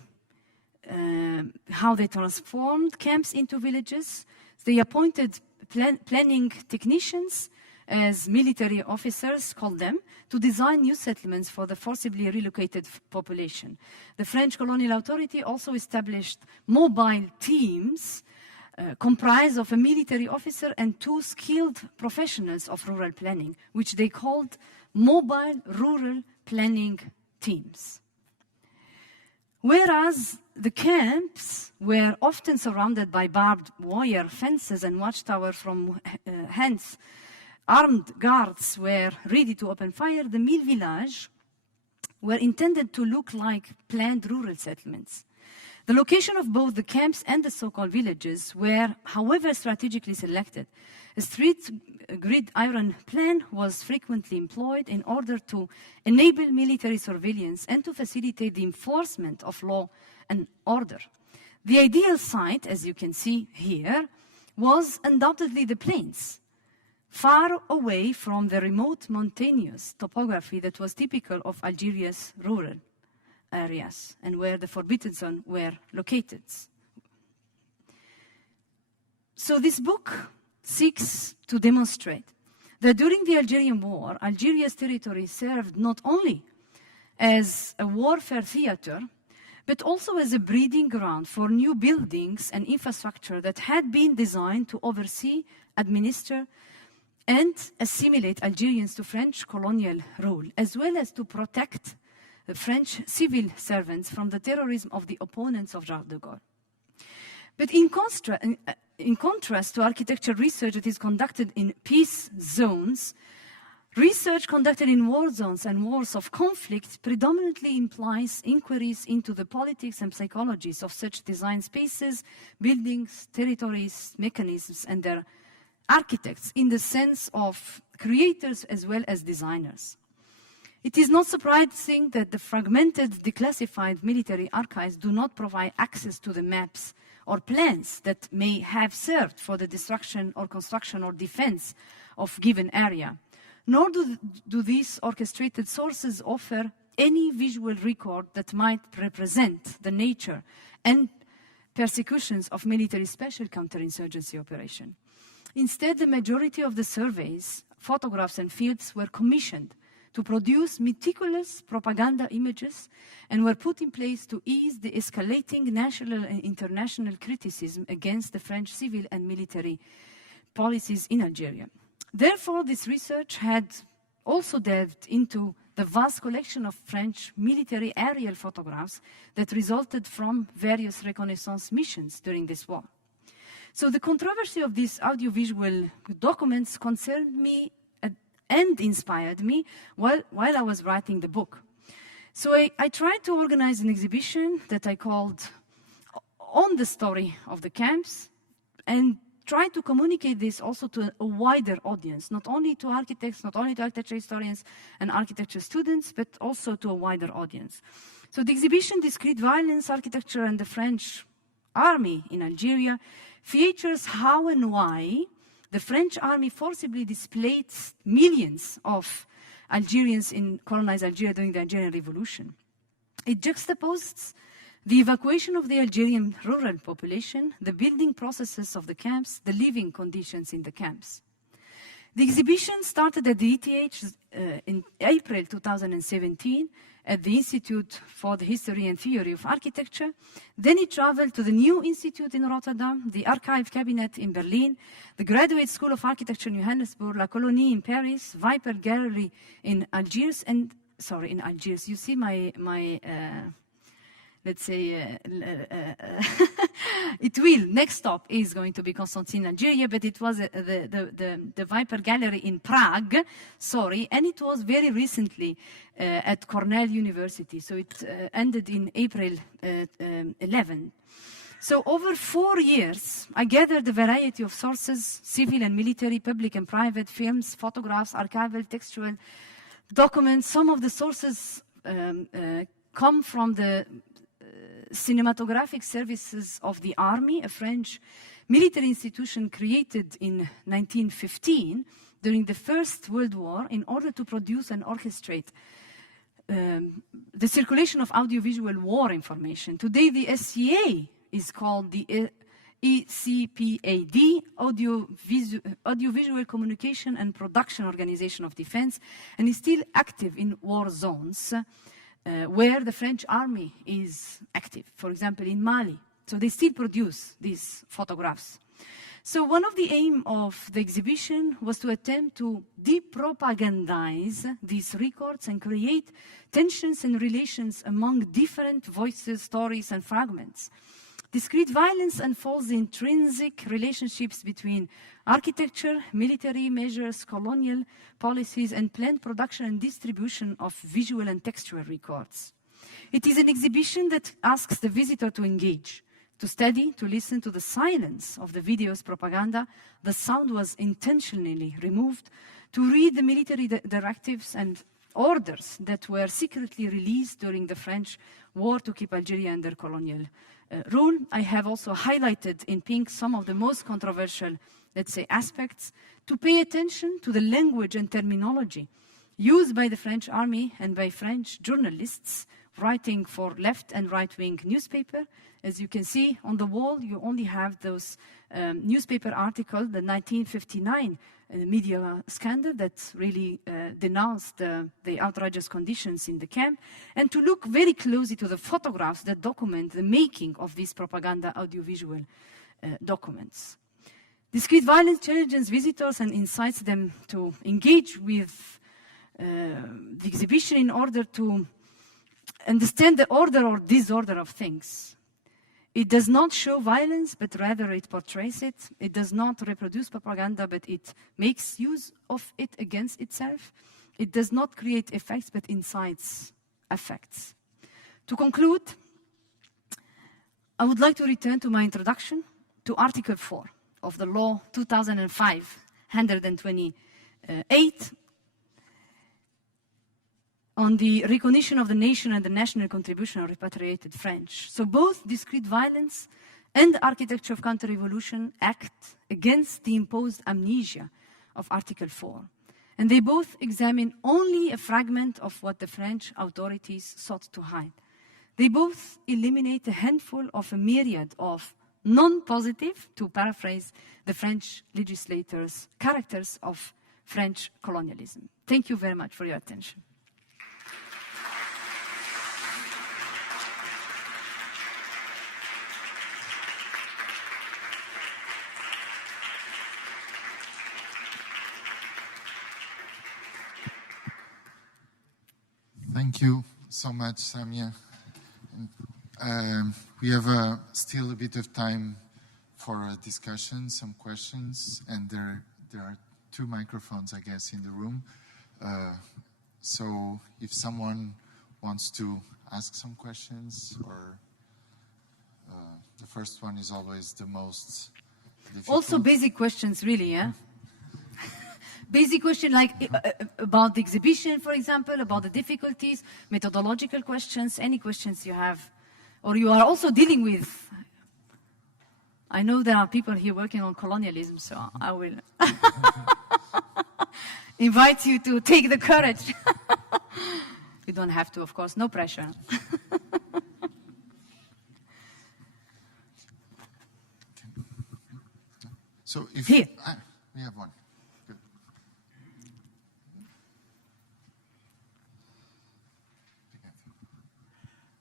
how they transformed camps into villages. They appointed planning technicians, as military officers called them, to design new settlements for the forcibly relocated population. The French colonial authority also established mobile teams comprised of a military officer and 2 skilled professionals of rural planning, which they called mobile rural planning teams. Whereas the camps were often surrounded by barbed wire fences and watchtowers from hence armed guards were ready to open fire, the 1000 villages were intended to look like planned rural settlements. The location of both the camps and the so-called villages were, however, strategically selected. A strict gridiron plan was frequently employed in order to enable military surveillance and to facilitate the enforcement of law and order. The ideal site, as you can see here, was undoubtedly the plains, far away from the remote mountainous topography that was typical of Algeria's rural areas and where the forbidden zone were located. So this book seeks to demonstrate that during the Algerian War, Algeria's territory served not only as a warfare theater, but also as a breeding ground for new buildings and infrastructure that had been designed to oversee, administer, and assimilate Algerians to French colonial rule, as well as to protect the French civil servants from the terrorism of the opponents of Charles de Gaulle. But in contrast to architecture research that is conducted in peace zones, research conducted in war zones and wars of conflict predominantly implies inquiries into the politics and psychologies of such design spaces, buildings, territories, mechanisms, and their architects in the sense of creators as well as designers. It is not surprising that the fragmented, declassified military archives do not provide access to the maps or plans that may have served for the destruction or construction or defense of given area. nor do these orchestrated sources offer any visual record that might represent the nature and persecutions of military special counterinsurgency operation. Instead, the majority of the surveys, photographs and fields were commissioned to produce meticulous propaganda images and were put in place to ease the escalating national and international criticism against the French civil and military policies in Algeria. Therefore, this research had also delved into the vast collection of French military aerial photographs that resulted from various reconnaissance missions during this war. So the controversy of these audiovisual documents concerned me and inspired me while I was writing the book. So I tried to organize an exhibition that I called On the Story of the Camps, and try to communicate this also to a wider audience, not only to architects, not only to architecture historians and architecture students, but also to a wider audience. So the exhibition, Discrete Violence, Architecture and the French Army in Algeria, features how and why the French army forcibly displaced millions of Algerians in colonized Algeria during the Algerian Revolution. It juxtaposes the evacuation of the Algerian rural population, the building processes of the camps, the living conditions in the camps. The exhibition started at the ETH in April 2017 at the Institute for the History and Theory of Architecture. Then it traveled to the New Institute in Rotterdam, the Archive Cabinet in Berlin, the Graduate School of Architecture in Johannesburg, La Colonie in Paris, Viper Gallery in Algiers, in Algiers. You see my let's say, next stop is going to be Constantine, Algeria, but it was the Viper Gallery in Prague, and it was very recently at Cornell University, so it ended in April 11. So over 4 years, I gathered a variety of sources, civil and military, public and private, films, photographs, archival, textual documents. Some of the sources come from the cinematographic services of the army, a French military institution created in 1915 during the First World War in order to produce and orchestrate the circulation of audiovisual war information. Today, the SCA is called the ECPAD, Audiovisual Communication and Production Organization of Defense, and is still active in war zones where the French army is active, for example, in Mali. So they still produce these photographs. So one of the aims of the exhibition was to attempt to depropagandize these records and create tensions and relations among different voices, stories, and fragments. Discrete violence unfolds the intrinsic relationships between architecture, military measures, colonial policies, and planned production and distribution of visual and textual records. It is an exhibition that asks the visitor to engage, to study, to listen to the silence of the video's propaganda. The sound was intentionally removed, to read the military directives and orders that were secretly released during the French war to keep Algeria under colonial rule. I have also highlighted in pink some of the most controversial, let's say, aspects, to pay attention to the language and terminology used by the French army and by French journalists writing for left and right-wing newspaper. As you can see on the wall, you only have those newspaper articles, the 1959 media scandal that really denounced the outrageous conditions in the camp, and to look very closely to the photographs that document the making of these propaganda audiovisual documents. Discrete violence challenges visitors and incites them to engage with the exhibition in order to understand the order or disorder of things. It does not show violence, but rather it portrays it. It does not reproduce propaganda, but it makes use of it against itself. It does not create effects, but incites effects. To conclude, I would like to return to my introduction to Article 4 of the Law 2005-128 on the recognition of the nation and the national contribution of repatriated French. So both discrete violence and architecture of counter-revolution act against the imposed amnesia of Article 4. And they both examine only a fragment of what the French authorities sought to hide. They both eliminate a handful of a myriad of non-positive, to paraphrase the French legislators, characters of French colonialism. Thank you very much for your attention. Thank you so much, Samia. We have still a bit of time for a discussion, some questions, and there are 2 microphones, I guess, in the room. So if someone wants to ask some questions, or the first one is always the most difficult. Also basic questions, really, yeah? Basic question like about the exhibition, for example, about the difficulties, methodological questions, any questions you have, or you are also dealing with. I know there are people here working on colonialism, so I will invite you to take the courage. You don't have to, of course, no pressure. So if here. We have one.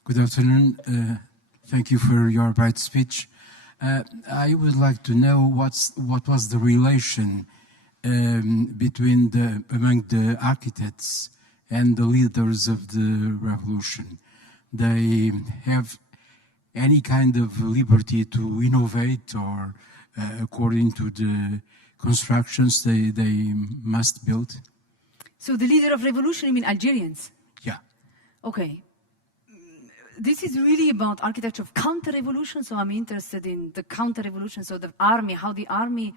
Good afternoon. Thank you for your bright speech. I would like to know what was the relation between among the architects and the leaders of the revolution. They have any kind of liberty to innovate, or according to the constructions they must build? So the leader of revolution, you mean Algerians? Yeah. Okay. This is really about architecture of counter-revolution, so I'm interested in the counter-revolution, so the army, how the army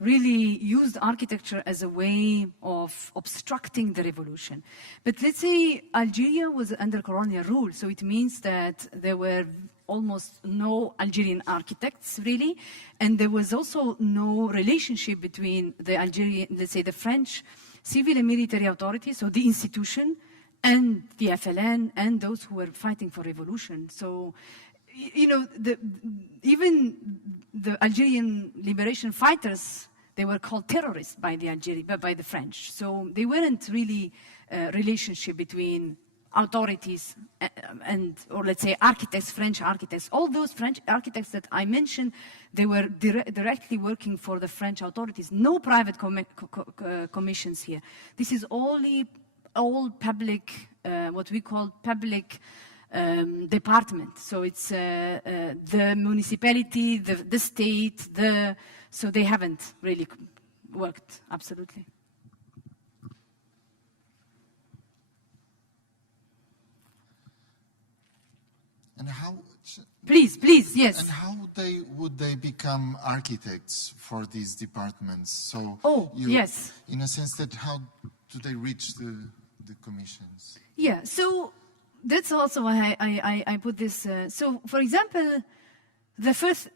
really used architecture as a way of obstructing the revolution. But let's say Algeria was under colonial rule, so it means that there were almost no Algerian architects, really, and there was also no relationship between the Algerian, let's say the French civil and military authorities, so the institution, and the FLN, and those who were fighting for revolution. So, you know, even the Algerian liberation fighters, they were called terrorists by the French. So they weren't really a relationship between authorities and, or let's say architects, French architects. All those French architects that I mentioned, they were directly working for the French authorities. No private commissions here. This is all public, what we call public department. So it's the municipality, the state, so they haven't really worked, absolutely. And how? Please, yes. And how would they become architects for these departments? So, yes. In a sense, that how do they reach the commissions? Yeah, so that's also why I put this. So, for example, the first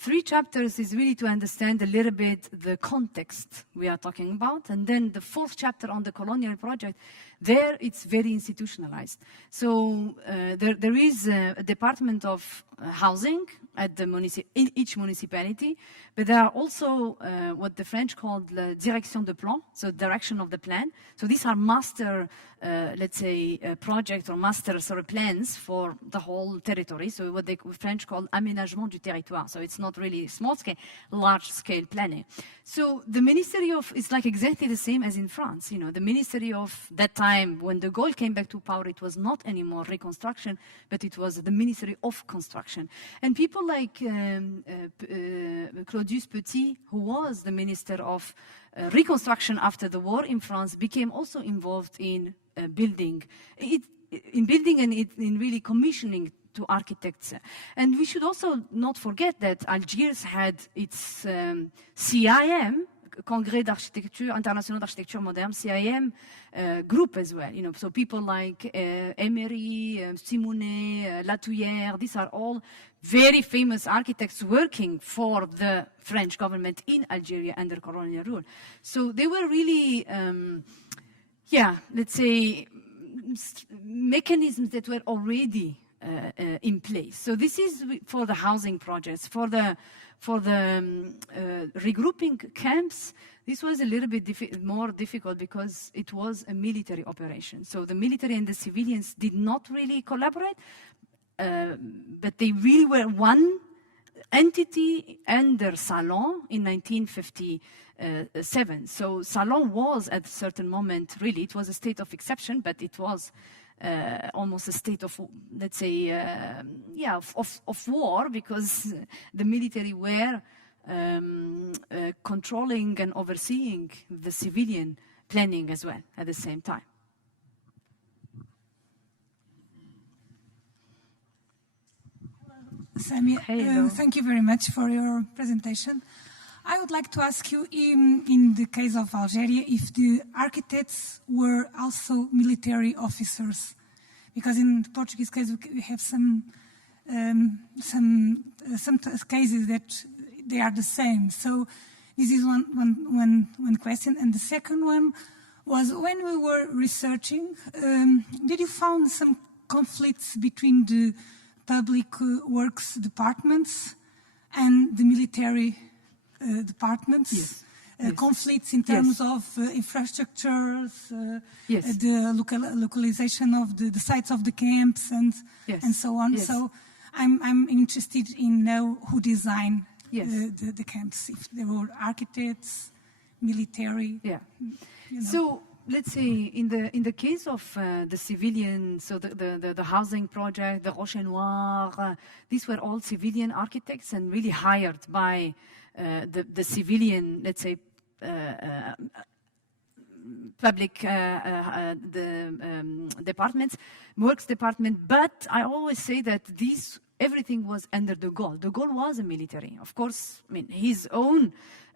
3 chapters is really to understand a little bit the context we are talking about. And then the 4th chapter on the colonial project, there it's very institutionalized. So there is a department of housing at in each municipality, but there are also what the French called la direction de plan, so direction of the plan. So these are master, let's say, projects or master sort of plans for the whole territory. So what the French call aménagement du territoire. So it's not really small scale, large scale planning. So the Ministry of, it's like exactly the same as in France. You know, the Ministry of that time, when de Gaulle came back to power, it was not anymore reconstruction, but it was the Ministry of Construction. And people like Claudius Petit, who was the Minister of Reconstruction after the war in France, became also involved in building and in really commissioning to architects. And we should also not forget that Algiers had its CIM, Congrès d'Architecture, International d'Architecture Moderne, CIM group as well. You know, so people like Emery, Simonet, Latouillère, these are all very famous architects working for the French government in Algeria under colonial rule. So they were really, let's say, mechanisms that were already in place. So this is for the housing projects. For the regrouping camps, this was a little bit more difficult because it was a military operation. So the military and the civilians did not really collaborate, but they really were one entity under Salon in 1957. So Salon was at a certain moment, really, it was a state of exception, but it was almost a state of, let's say, of war, because the military were controlling and overseeing the civilian planning as well at the same time. Samia, thank you very much for your presentation. I would like to ask you, in the case of Algeria, if the architects were also military officers, because in the Portuguese case we have some cases that they are the same. So this is one question, and the second one was, when we were researching, did you find some conflicts between the public works departments and the military departments? Yes. Conflicts in terms of infrastructures, the localization of the sites of the camps, and so on. Yes. So I'm interested in know who designed the camps, if they were architects, military. Yeah. You know. So let's say in the case of the civilian, so the housing project, the Rocher Noir, these were all civilian architects and really hired by the civilian, let's say, public departments, works department. But I always say that everything was under de Gaulle. De Gaulle was a military, of course. I mean, his own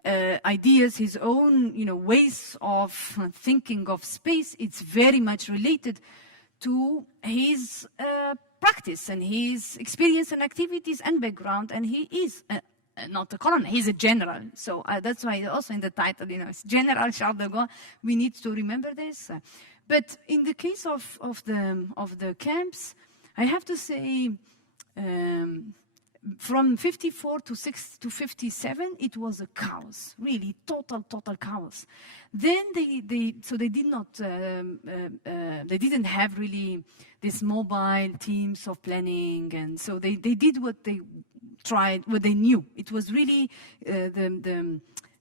ideas, his own ways of thinking of space. It's very much related to his practice and his experience and activities and background. And he is not a colonel; he's a general. So that's why also in the title, it's General Charles de Gaulle. We need to remember this. But in the case of the camps, I have to say. From 54 to 57, it was a chaos, really total chaos. Then they did not, they didn't have really this mobile teams of planning, and so they did what they tried, what they knew. It was really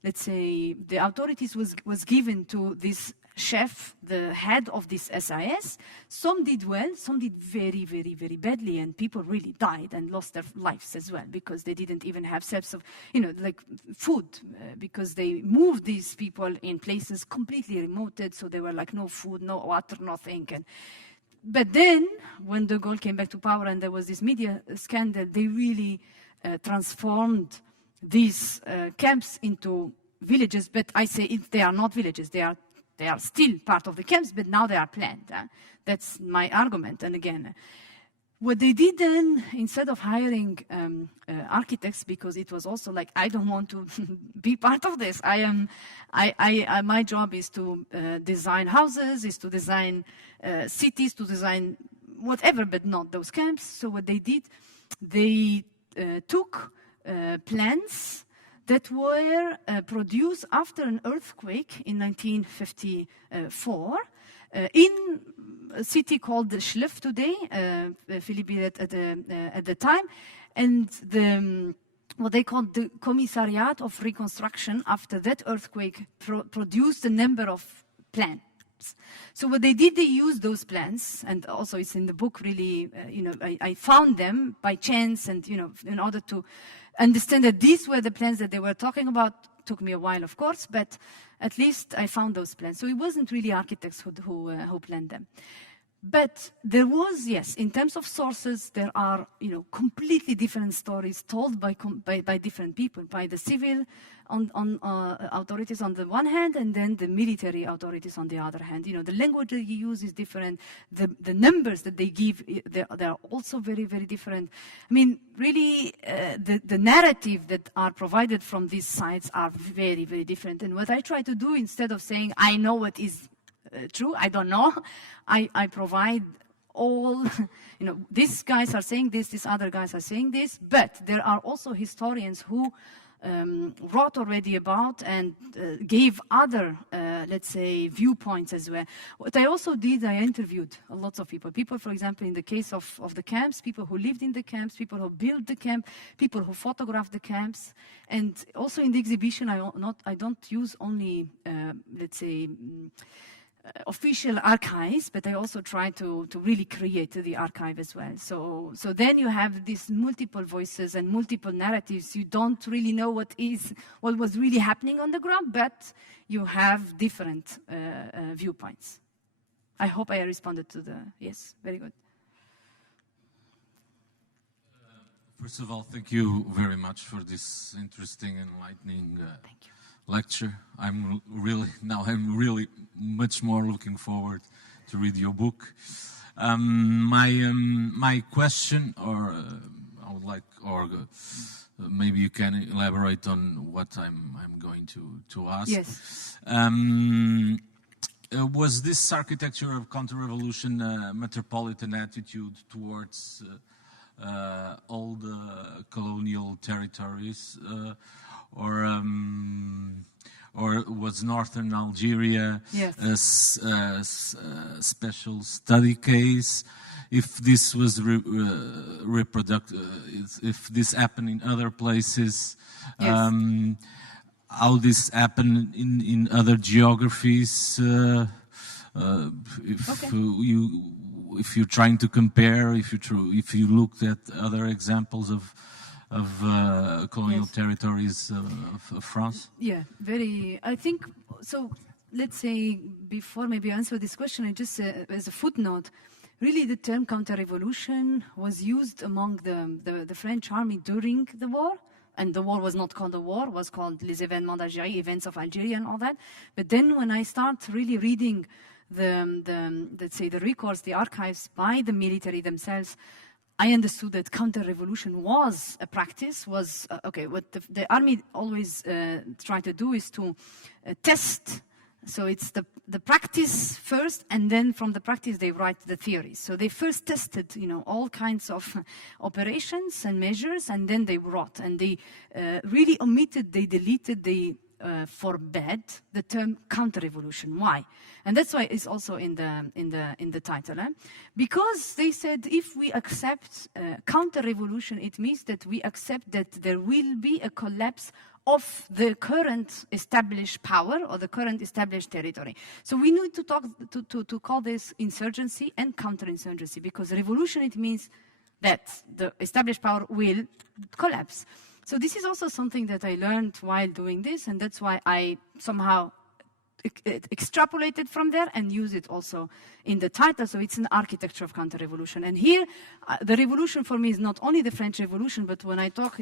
let's say the authorities was given to this chef, the head of this SIS. Some did well, some did very, very, very badly, and people really died and lost their lives as well, because they didn't even have sets of, like food, because they moved these people in places completely remoted, so they were like no food, no water, nothing. But then, when de Gaulle came back to power and there was this media scandal, they really transformed these camps into villages. But I say they are not villages, they are still part of the camps, but now they are planned. That's my argument. And again, what they did then, instead of hiring architects, because it was also like, I don't want to be part of this. My job is to design houses, is to design cities, to design whatever, but not those camps. So what they did, they took plans that were produced after an earthquake in 1954 in a city called Schliff today, Philippe at the time, and what they called the Commissariat of Reconstruction after that earthquake produced a number of plans. So what they did, they used those plans, and also it's in the book really, I found them by chance, and, in order to understand that these were the plans that they were talking about. Took me a while, of course, but at least I found those plans. So it wasn't really architects who planned them. But there was, yes, in terms of sources, there are, completely different stories told by different people, by the civil authorities on the one hand, and then the military authorities on the other hand. The language that you use is different. The numbers that they give, they are also very, very different. I mean, really, the narrative that are provided from these sites are very, very different. And what I try to do, instead of saying, I know what is true, I don't know, I provide all, these guys are saying this, these other guys are saying this, but there are also historians who wrote already about and gave other, let's say, viewpoints as well. What I also did, I interviewed a lot of people. People, for example, in the case of the camps, people who lived in the camps, people who built the camp, people who photographed the camps. And also in the exhibition, I don't use only, let's say, official archives, but I also try to really create the archive as well. So then you have these multiple voices and multiple narratives. You don't really know what was really happening on the ground, but you have different viewpoints. I hope I responded to yes, very good. First of all, thank you very much for this interesting, enlightening Thank you. lecture. I'm really much more looking forward to read your book. My question, or I would like, or maybe you can elaborate on what I'm going to ask. Yes. Was this architecture of counter-revolution a metropolitan attitude towards all the colonial territories? Or was Northern Algeria Yes. a special study case? If this was if this happened in other places, Yes. how this happened in other geographies? If you're trying to compare, if you looked at other examples of colonial Yes. territories of France? Yeah, I think, so let's say, before maybe I answer this question, I just, as a footnote, really the term counter-revolution was used among the French army during the war, and the war was not called a war, it was called les événements d'Algérie, events of Algeria and all that. But then when I start really reading let's say, the records, the archives by the military themselves, I understood that counter-revolution was a practice, what the army always try to do is to test. So it's the practice first, and then from the practice they write the theories. So they first tested, all kinds of operations and measures, and then they wrote. And they really they deleted, they forbade the term counter-revolution. Why? And that's why it's also in the title, because they said if we accept counter-revolution, it means that we accept that there will be a collapse of the current established power or the current established territory. So we need to call this insurgency and counter-insurgency, because revolution, it means that the established power will collapse. So this is also something that I learned while doing this, and that's why I somehow extrapolated from there and use it also in the title. So it's an architecture of counter-revolution. And here, the revolution for me is not only the French Revolution, but when I talk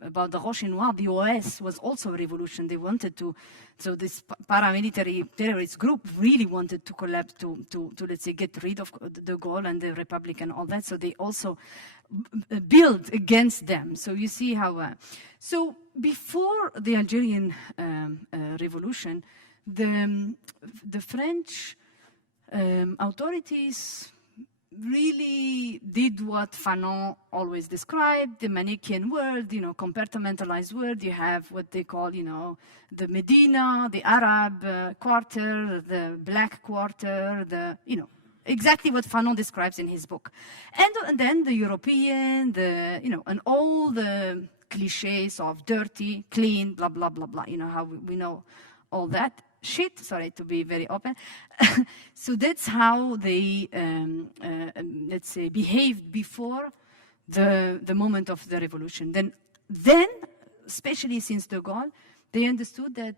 about the Rocher Noir, the OS was also a revolution. They wanted to, so this paramilitary terrorist group really wanted to collapse, to let's say, get rid of de Gaulle and the Republic and all that. So they also build against them. So you see how, so before the Algerian revolution, the French authorities really did what Fanon always described, the Manichaean world, compartmentalized world. You have what they call, the Medina, the Arab quarter, the Black quarter, exactly what Fanon describes in his book. And then the European, and all the cliches of dirty, clean, blah, blah, blah, blah. How we know all that shit, sorry to be very open. So that's how they, let's say, behaved before the moment of the revolution. Then, especially since de Gaulle, they understood that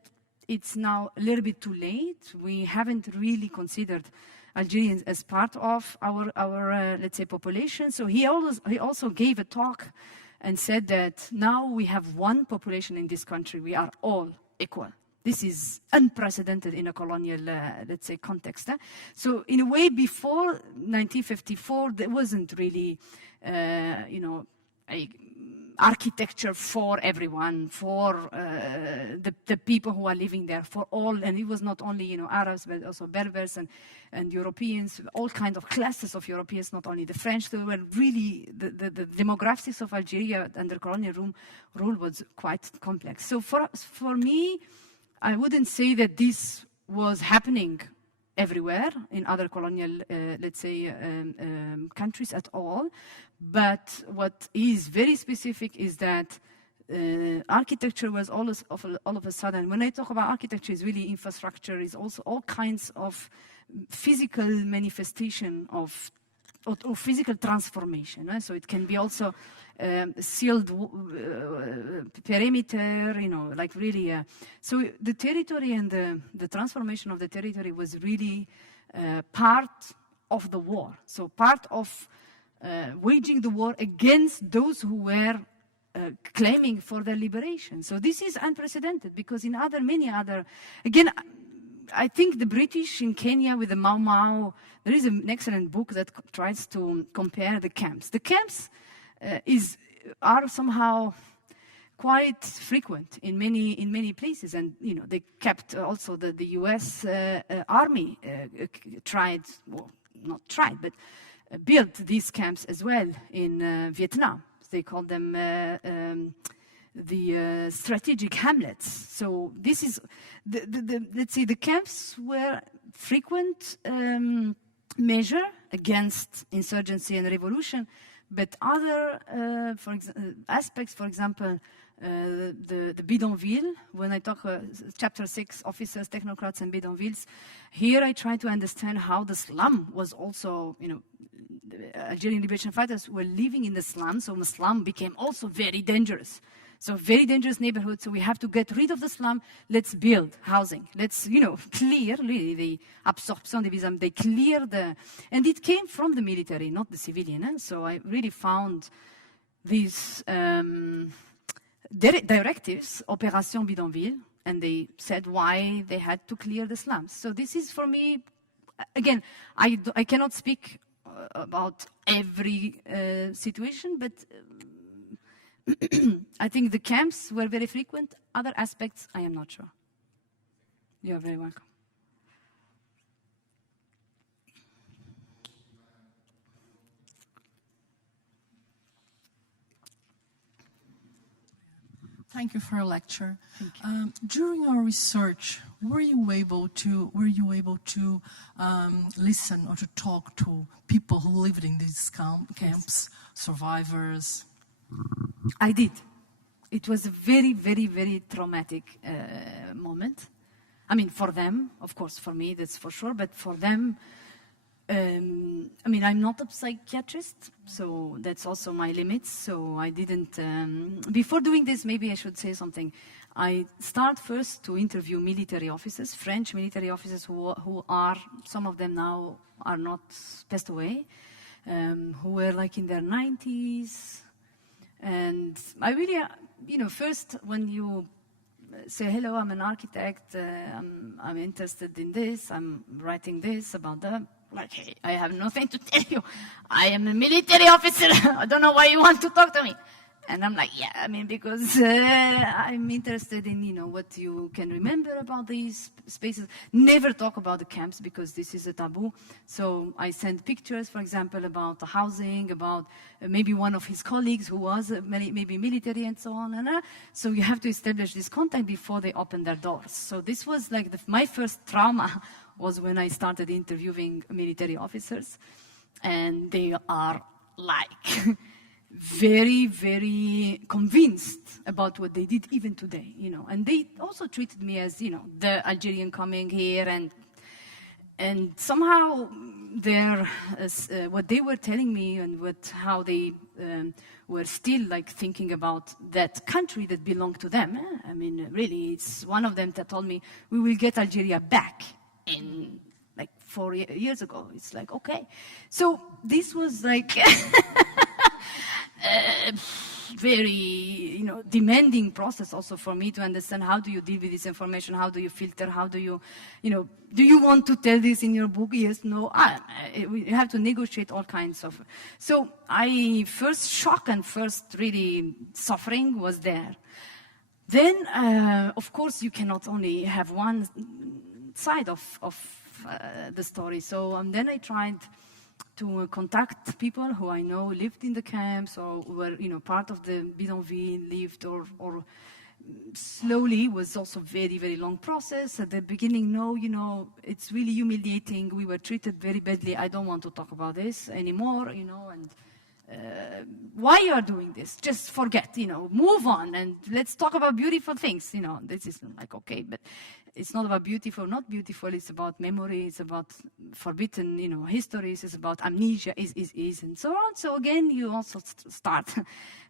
it's now a little bit too late. We haven't really considered Algerians as part of our let's say, population. So he also gave a talk and said that now we have one population in this country. We are all equal. This is unprecedented in a colonial, let's say, context. So in a way, before 1954, there wasn't really, architecture for everyone, for the people who are living there, for all. And it was not only, Arabs, but also Berbers and Europeans, all kinds of classes of Europeans, not only the French. They were really, the demographics of Algeria under colonial rule was quite complex. So for me, I wouldn't say that this was happening everywhere in other colonial, let's say, countries at all. But what is very specific is that architecture was all of a sudden, when I talk about architecture, it's really infrastructure, is also all kinds of physical manifestation of or physical transformation. So it can be also sealed perimeter, like really. So the territory and the transformation of the territory was really part of the war. So part of waging the war against those who were claiming for their liberation. So this is unprecedented because in many other, again, I think the British in Kenya with the Mau Mau, there is an excellent book that tries to compare the camps. The camps are somehow quite frequent in many places, and they kept also the U.S. Army tried, well, not tried, but built these camps as well in Vietnam. They call them the strategic hamlets. So this is let's say the camps were frequent measure against insurgency and revolution, but other aspects, for example, the bidonville, when I talk chapter 6, officers, technocrats and bidonvilles, here I try to understand how the slum was also, Algerian liberation fighters were living in the slum, so the slum became also very dangerous. So very dangerous neighborhood, so we have to get rid of the slum, let's build housing. Let's, clear really the absorption division, they clear and it came from the military, not the civilian. So I really found these directives, Opération Bidonville, and they said why they had to clear the slums. So this is for me, again, I cannot speak about every situation, but I think the camps were very frequent. Other aspects, I am not sure. You're very welcome. Thank you for your lecture. During your research, were you able to listen or to talk to people who lived in these camps, survivors? I did. It was a very, very, very traumatic moment. I mean, for them, of course, for me, that's for sure, but for them, I'm not a psychiatrist, so that's also my limits. So I didn't, before doing this, maybe I should say something. I start first to interview military officers, French military officers who are, some of them now are not passed away, who were like in their 90s. And I really, first when you say, hello, I'm an architect, I'm interested in this, I'm writing this about that. Like, hey, I have nothing to tell you. I am a military officer. I don't know why you want to talk to me. And I'm like, because I'm interested in, what you can remember about these spaces. Never talk about the camps because this is a taboo. So I send pictures, for example, about the housing, about maybe one of his colleagues who was maybe military and so on. So you have to establish this contact before they open their doors. So this was like my first trauma was when I started interviewing military officers. And they are like... very, very convinced about what they did even today, And they also treated me as, the Algerian coming here And somehow what they were telling me and how they were still like thinking about that country that belonged to them. I mean, really, it's one of them that told me, we will get Algeria back in like 4 years ago. It's like, okay. So this was like very, demanding process also for me to understand how do you deal with this information, how do you filter, how do you, do you want to tell this in your book? Yes, no. We have to negotiate all kinds of. So first shock and first really suffering was there. Then, of course, you cannot only have one side of the story. So then I tried to contact people who I know lived in the camps or were, part of the bidonville, lived or slowly. Was also very, very long process. At the beginning, no, it's really humiliating. We were treated very badly. I don't want to talk about this anymore, and why you are doing this? Just forget, move on and let's talk about beautiful things. This is like, okay, but it's not about beautiful, not beautiful. It's about memory. It's about forbidden, histories. It's about amnesia, is, and so on. So again, you also start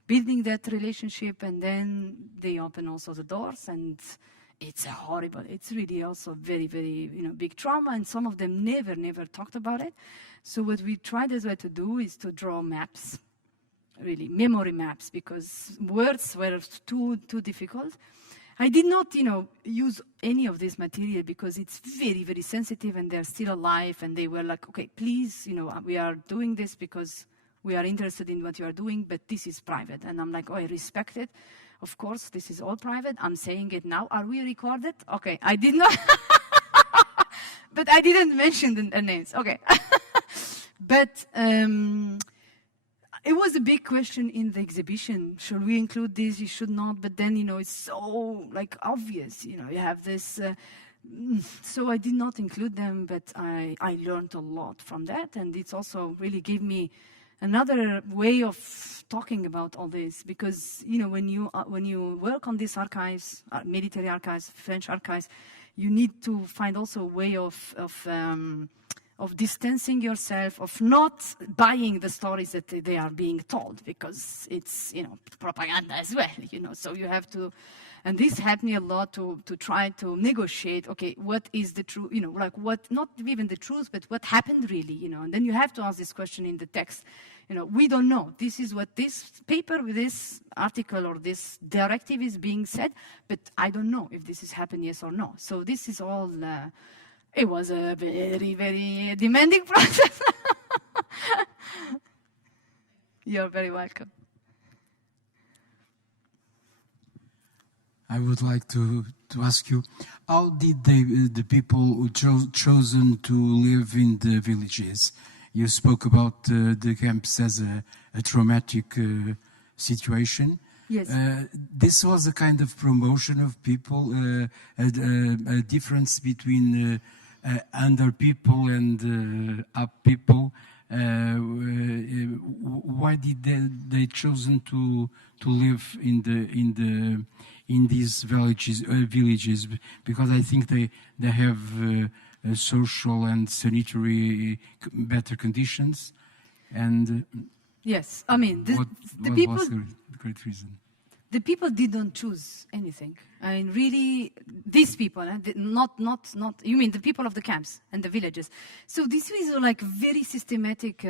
building that relationship, and then they open also the doors, and it's horrible. It's really also very, very, big trauma, and some of them never talked about it. So what we tried as well to do is to draw maps, really memory maps, because words were too difficult. I did not, use any of this material because it's very, very sensitive, and they're still alive, and they were like, okay, please, we are doing this because we are interested in what you are doing, but this is private. And I'm like, oh, I respect it. Of course, this is all private. I'm saying it now. Are we recorded? Okay, I did not. But I didn't mention the names. Okay. But it was a big question in the exhibition. Should we include this? You should not. But then, it's so like obvious. You have this. So I did not include them, but I learned a lot from that. And it's also really gave me another way of talking about all this, because when you work on these archives, military archives, French archives, you need to find also a way of distancing yourself, of not buying the stories that they are being told, because it's propaganda as well. So you have to. And this helped me a lot to try to negotiate, okay, what is the truth, like what, not even the truth, but what happened really, and then you have to ask this question in the text. We don't know. This is what this paper with this article or this directive is being said, but I don't know if this has happened, yes or no. So this is all, it was a very, very demanding process. You're very welcome. I would like to ask you, how did the people who chosen to live in the villages? You spoke about the camps as a traumatic situation. Yes. This was a kind of promotion of people, a difference between under people and up people. Why did they chosen to live in these villages? Because I think they have social and sanitary better conditions, and yes, I mean what people. Was the great reason? The people didn't choose anything. I mean, really, these people, not. You mean the people of the camps and the villages? So this is like very systematic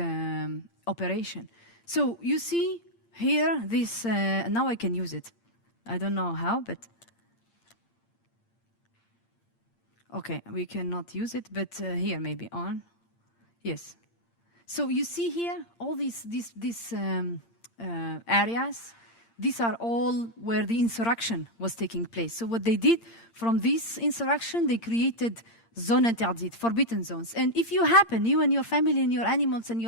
operation. So you see here this. Now I can use it. I don't know how, but okay, we cannot use it. But here maybe on. Yes. So you see here all these areas. These are all where the insurrection was taking place. So what they did from this insurrection, they created zone interdite, forbidden zones. And if you happen, you and your family and your animals and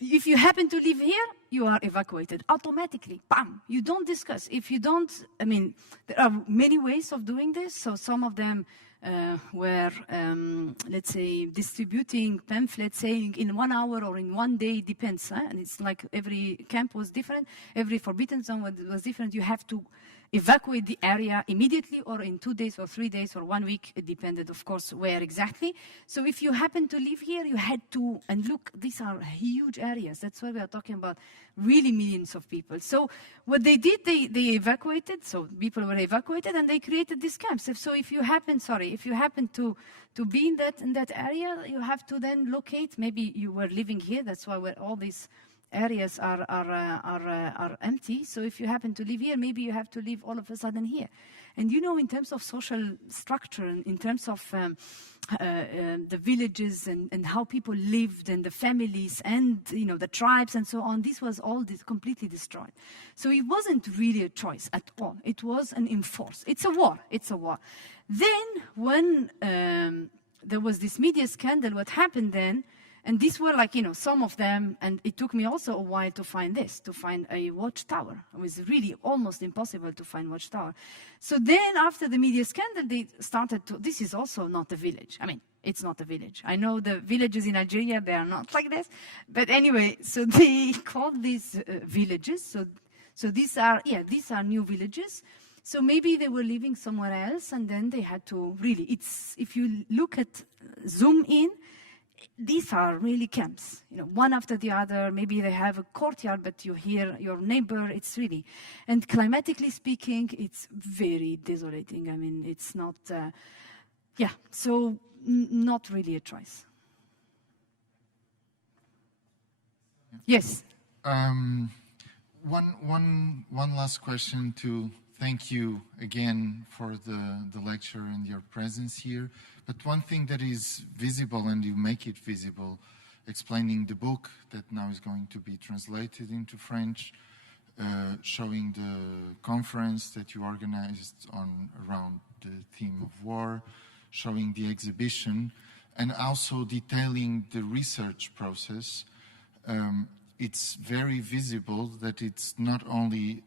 if you happen to live here, you are evacuated automatically. Bam! You don't discuss. If you don't, I mean, there are many ways of doing this. So some of them were, let's say, distributing pamphlets saying in 1 hour or in 1 day, depends. And it's like every camp was different. Every forbidden zone was different. You have to evacuate the area immediately or in 2 days or 3 days or 1 week. It depended, of course, where exactly. So if you happen to live here, you had to, and look, these are huge areas. That's why we are talking about really millions of people. So what they did, they evacuated, so people were evacuated and they created these camps. So if you happen to be in that area, you have to then locate, maybe you were living here, that's why all these areas are empty. So if you happen to live here, maybe you have to live all of a sudden here. And you know, in terms of social structure, and in terms of the villages and how people lived and the families and, you know, the tribes and so on, this was all completely destroyed. So it wasn't really a choice at all. It was an enforced. It's a war. It's a war. Then when there was this media scandal, what happened then, and these were like, you know, some of them, and it took me also a while to find a watchtower. It was really almost impossible to find watchtower. So then after the media scandal, they started to, this is also not a village. I mean, it's not a village. I know the villages in Algeria, they are not like this. But anyway, so they called these villages. So these are new villages. So maybe they were living somewhere else, and then they had to really, if you look at, zoom in, these are really camps, you know, one after the other. Maybe they have a courtyard, but you hear your neighbor. It's really, and climatically speaking, it's very desolating. I mean, it's not, so not really a choice. Yes. One last question to thank you again for the lecture and your presence here. But one thing that is visible, and you make it visible, explaining the book that now is going to be translated into French, showing the conference that you organized around the theme of war, showing the exhibition, and also detailing the research process. It's very visible that it's not only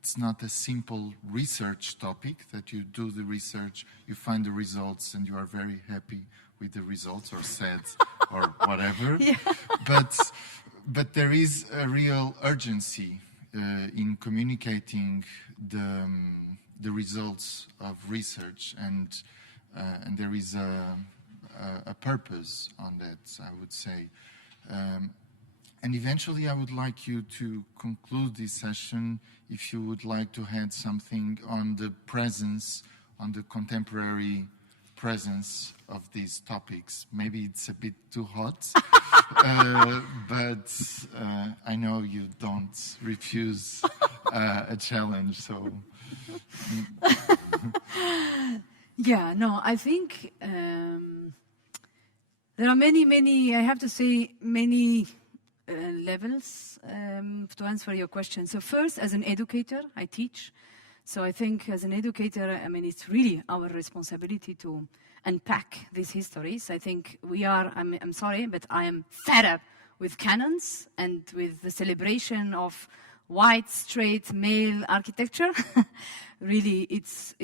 it's not a simple research topic, that you do the research, you find the results, and you are very happy with the results, or sad, or whatever. Yeah. But there is a real urgency in communicating the results of research, and there is a purpose on that, I would say. And eventually, I would like you to conclude this session if you would like to add something on the presence, on the contemporary presence of these topics. Maybe it's a bit too hot, but I know you don't refuse a challenge, so... Yeah, no, I think there are many, I have to say, many levels to answer your question. So first, as an educator, I teach. So I think as an educator, I mean, it's really our responsibility to unpack these histories. I think we are, I'm sorry, but I am fed up with canons and with the celebration of white, straight, male architecture. Really, it's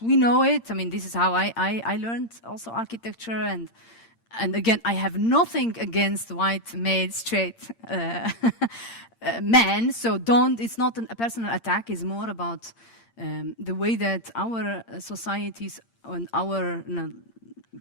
we know it. I mean, this is how I learned also architecture, and again, I have nothing against white, male, straight men, so it's not a personal attack, it's more about the way that our societies and our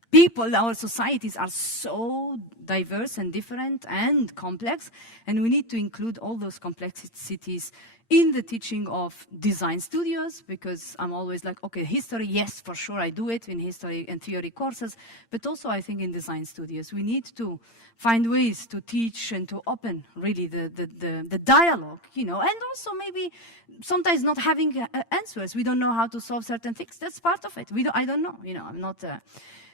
people, our societies are so diverse and different and complex, and we need to include all those complexities in the teaching of design studios, because I'm always like, okay, history, yes, for sure, I do it in history and theory courses, but also I think in design studios, we need to find ways to teach and to open really the dialogue, you know, and also maybe sometimes not having answers. We don't know how to solve certain things. That's part of it. I don't know, you know, I'm not...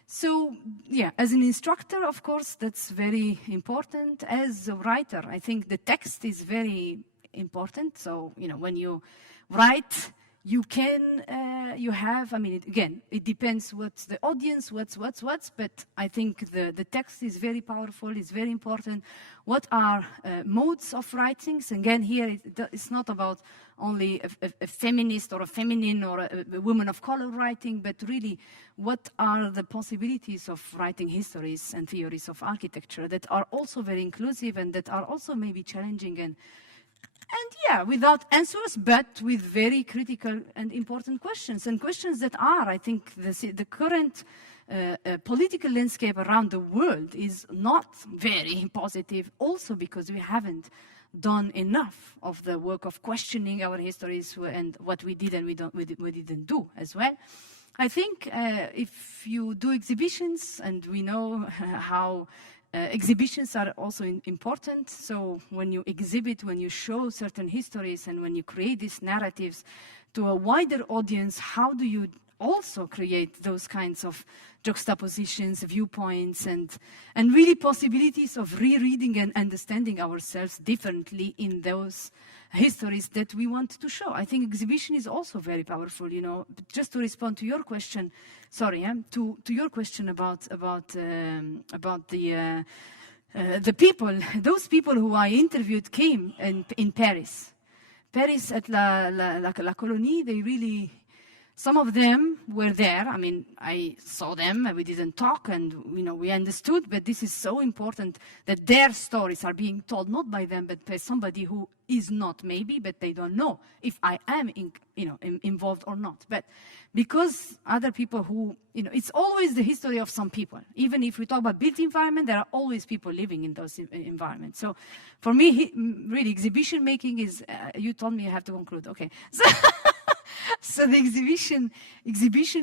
So, yeah, as an instructor, of course, that's very important. As a writer, I think the text is very important. So, you know, when you write, you can, you have, I mean, again, it depends what's the audience, what's, but I think the text is very powerful, it's very important. What are modes of writings? Again, here, it's not about only a feminist or a feminine or a woman of color writing, but really, what are the possibilities of writing histories and theories of architecture that are also very inclusive and that are also maybe challenging and And yeah, without answers, but with very critical and important questions, and questions that are, I think, the current political landscape around the world is not very positive, also because we haven't done enough of the work of questioning our histories and what we did and we didn't do as well. I think if you do exhibitions, and we know how exhibitions are also important, so when you exhibit, when you show certain histories, and when you create these narratives to a wider audience, how do you also create those kinds of juxtapositions, viewpoints, and really possibilities of rereading and understanding ourselves differently in those histories that we want to show. I think exhibition is also very powerful, you know. Just to respond to your question, to your question about the people, those people who I interviewed came in Paris. Paris at La Colonie, they really, some of them were there. I mean, I saw them, and we didn't talk, and you know, we understood, but this is so important that their stories are being told not by them, but by somebody who is not, maybe, but they don't know if I am involved or not. But because other people who, you know, it's always the history of some people. Even if we talk about built environment, there are always people living in those environments. So for me, really, exhibition making is, you told me I have to conclude, okay. So the exhibition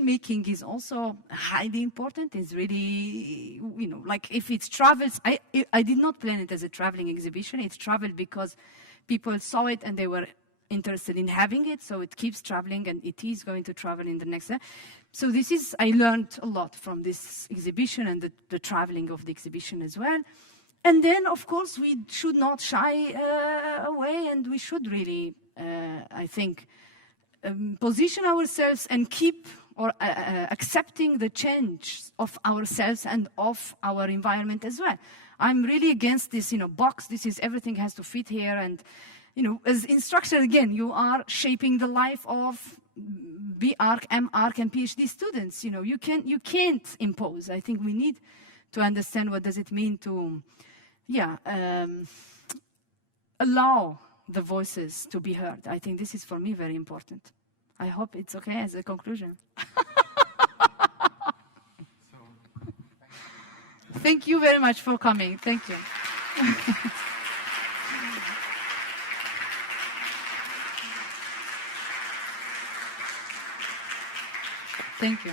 making is also highly important. It's really, you know, like if it travels, I did not plan it as a traveling exhibition. It traveled because people saw it and they were interested in having it. So it keeps traveling, and it is going to travel in the next year. So this is, I learned a lot from this exhibition and the traveling of the exhibition as well. And then, of course, we should not shy away, and we should really, I think, position ourselves and keep or accepting the change of ourselves and of our environment as well. I'm really against this, you know, box. This is everything has to fit here, and you know, as instructor again, you are shaping the life of B.Arch, M.Arch, and PhD students. You know, you can't impose. I think we need to understand what does it mean to, allow the voices to be heard. I think this is for me very important. I hope it's okay as a conclusion. Thank you very much for coming. Thank you. Thank you.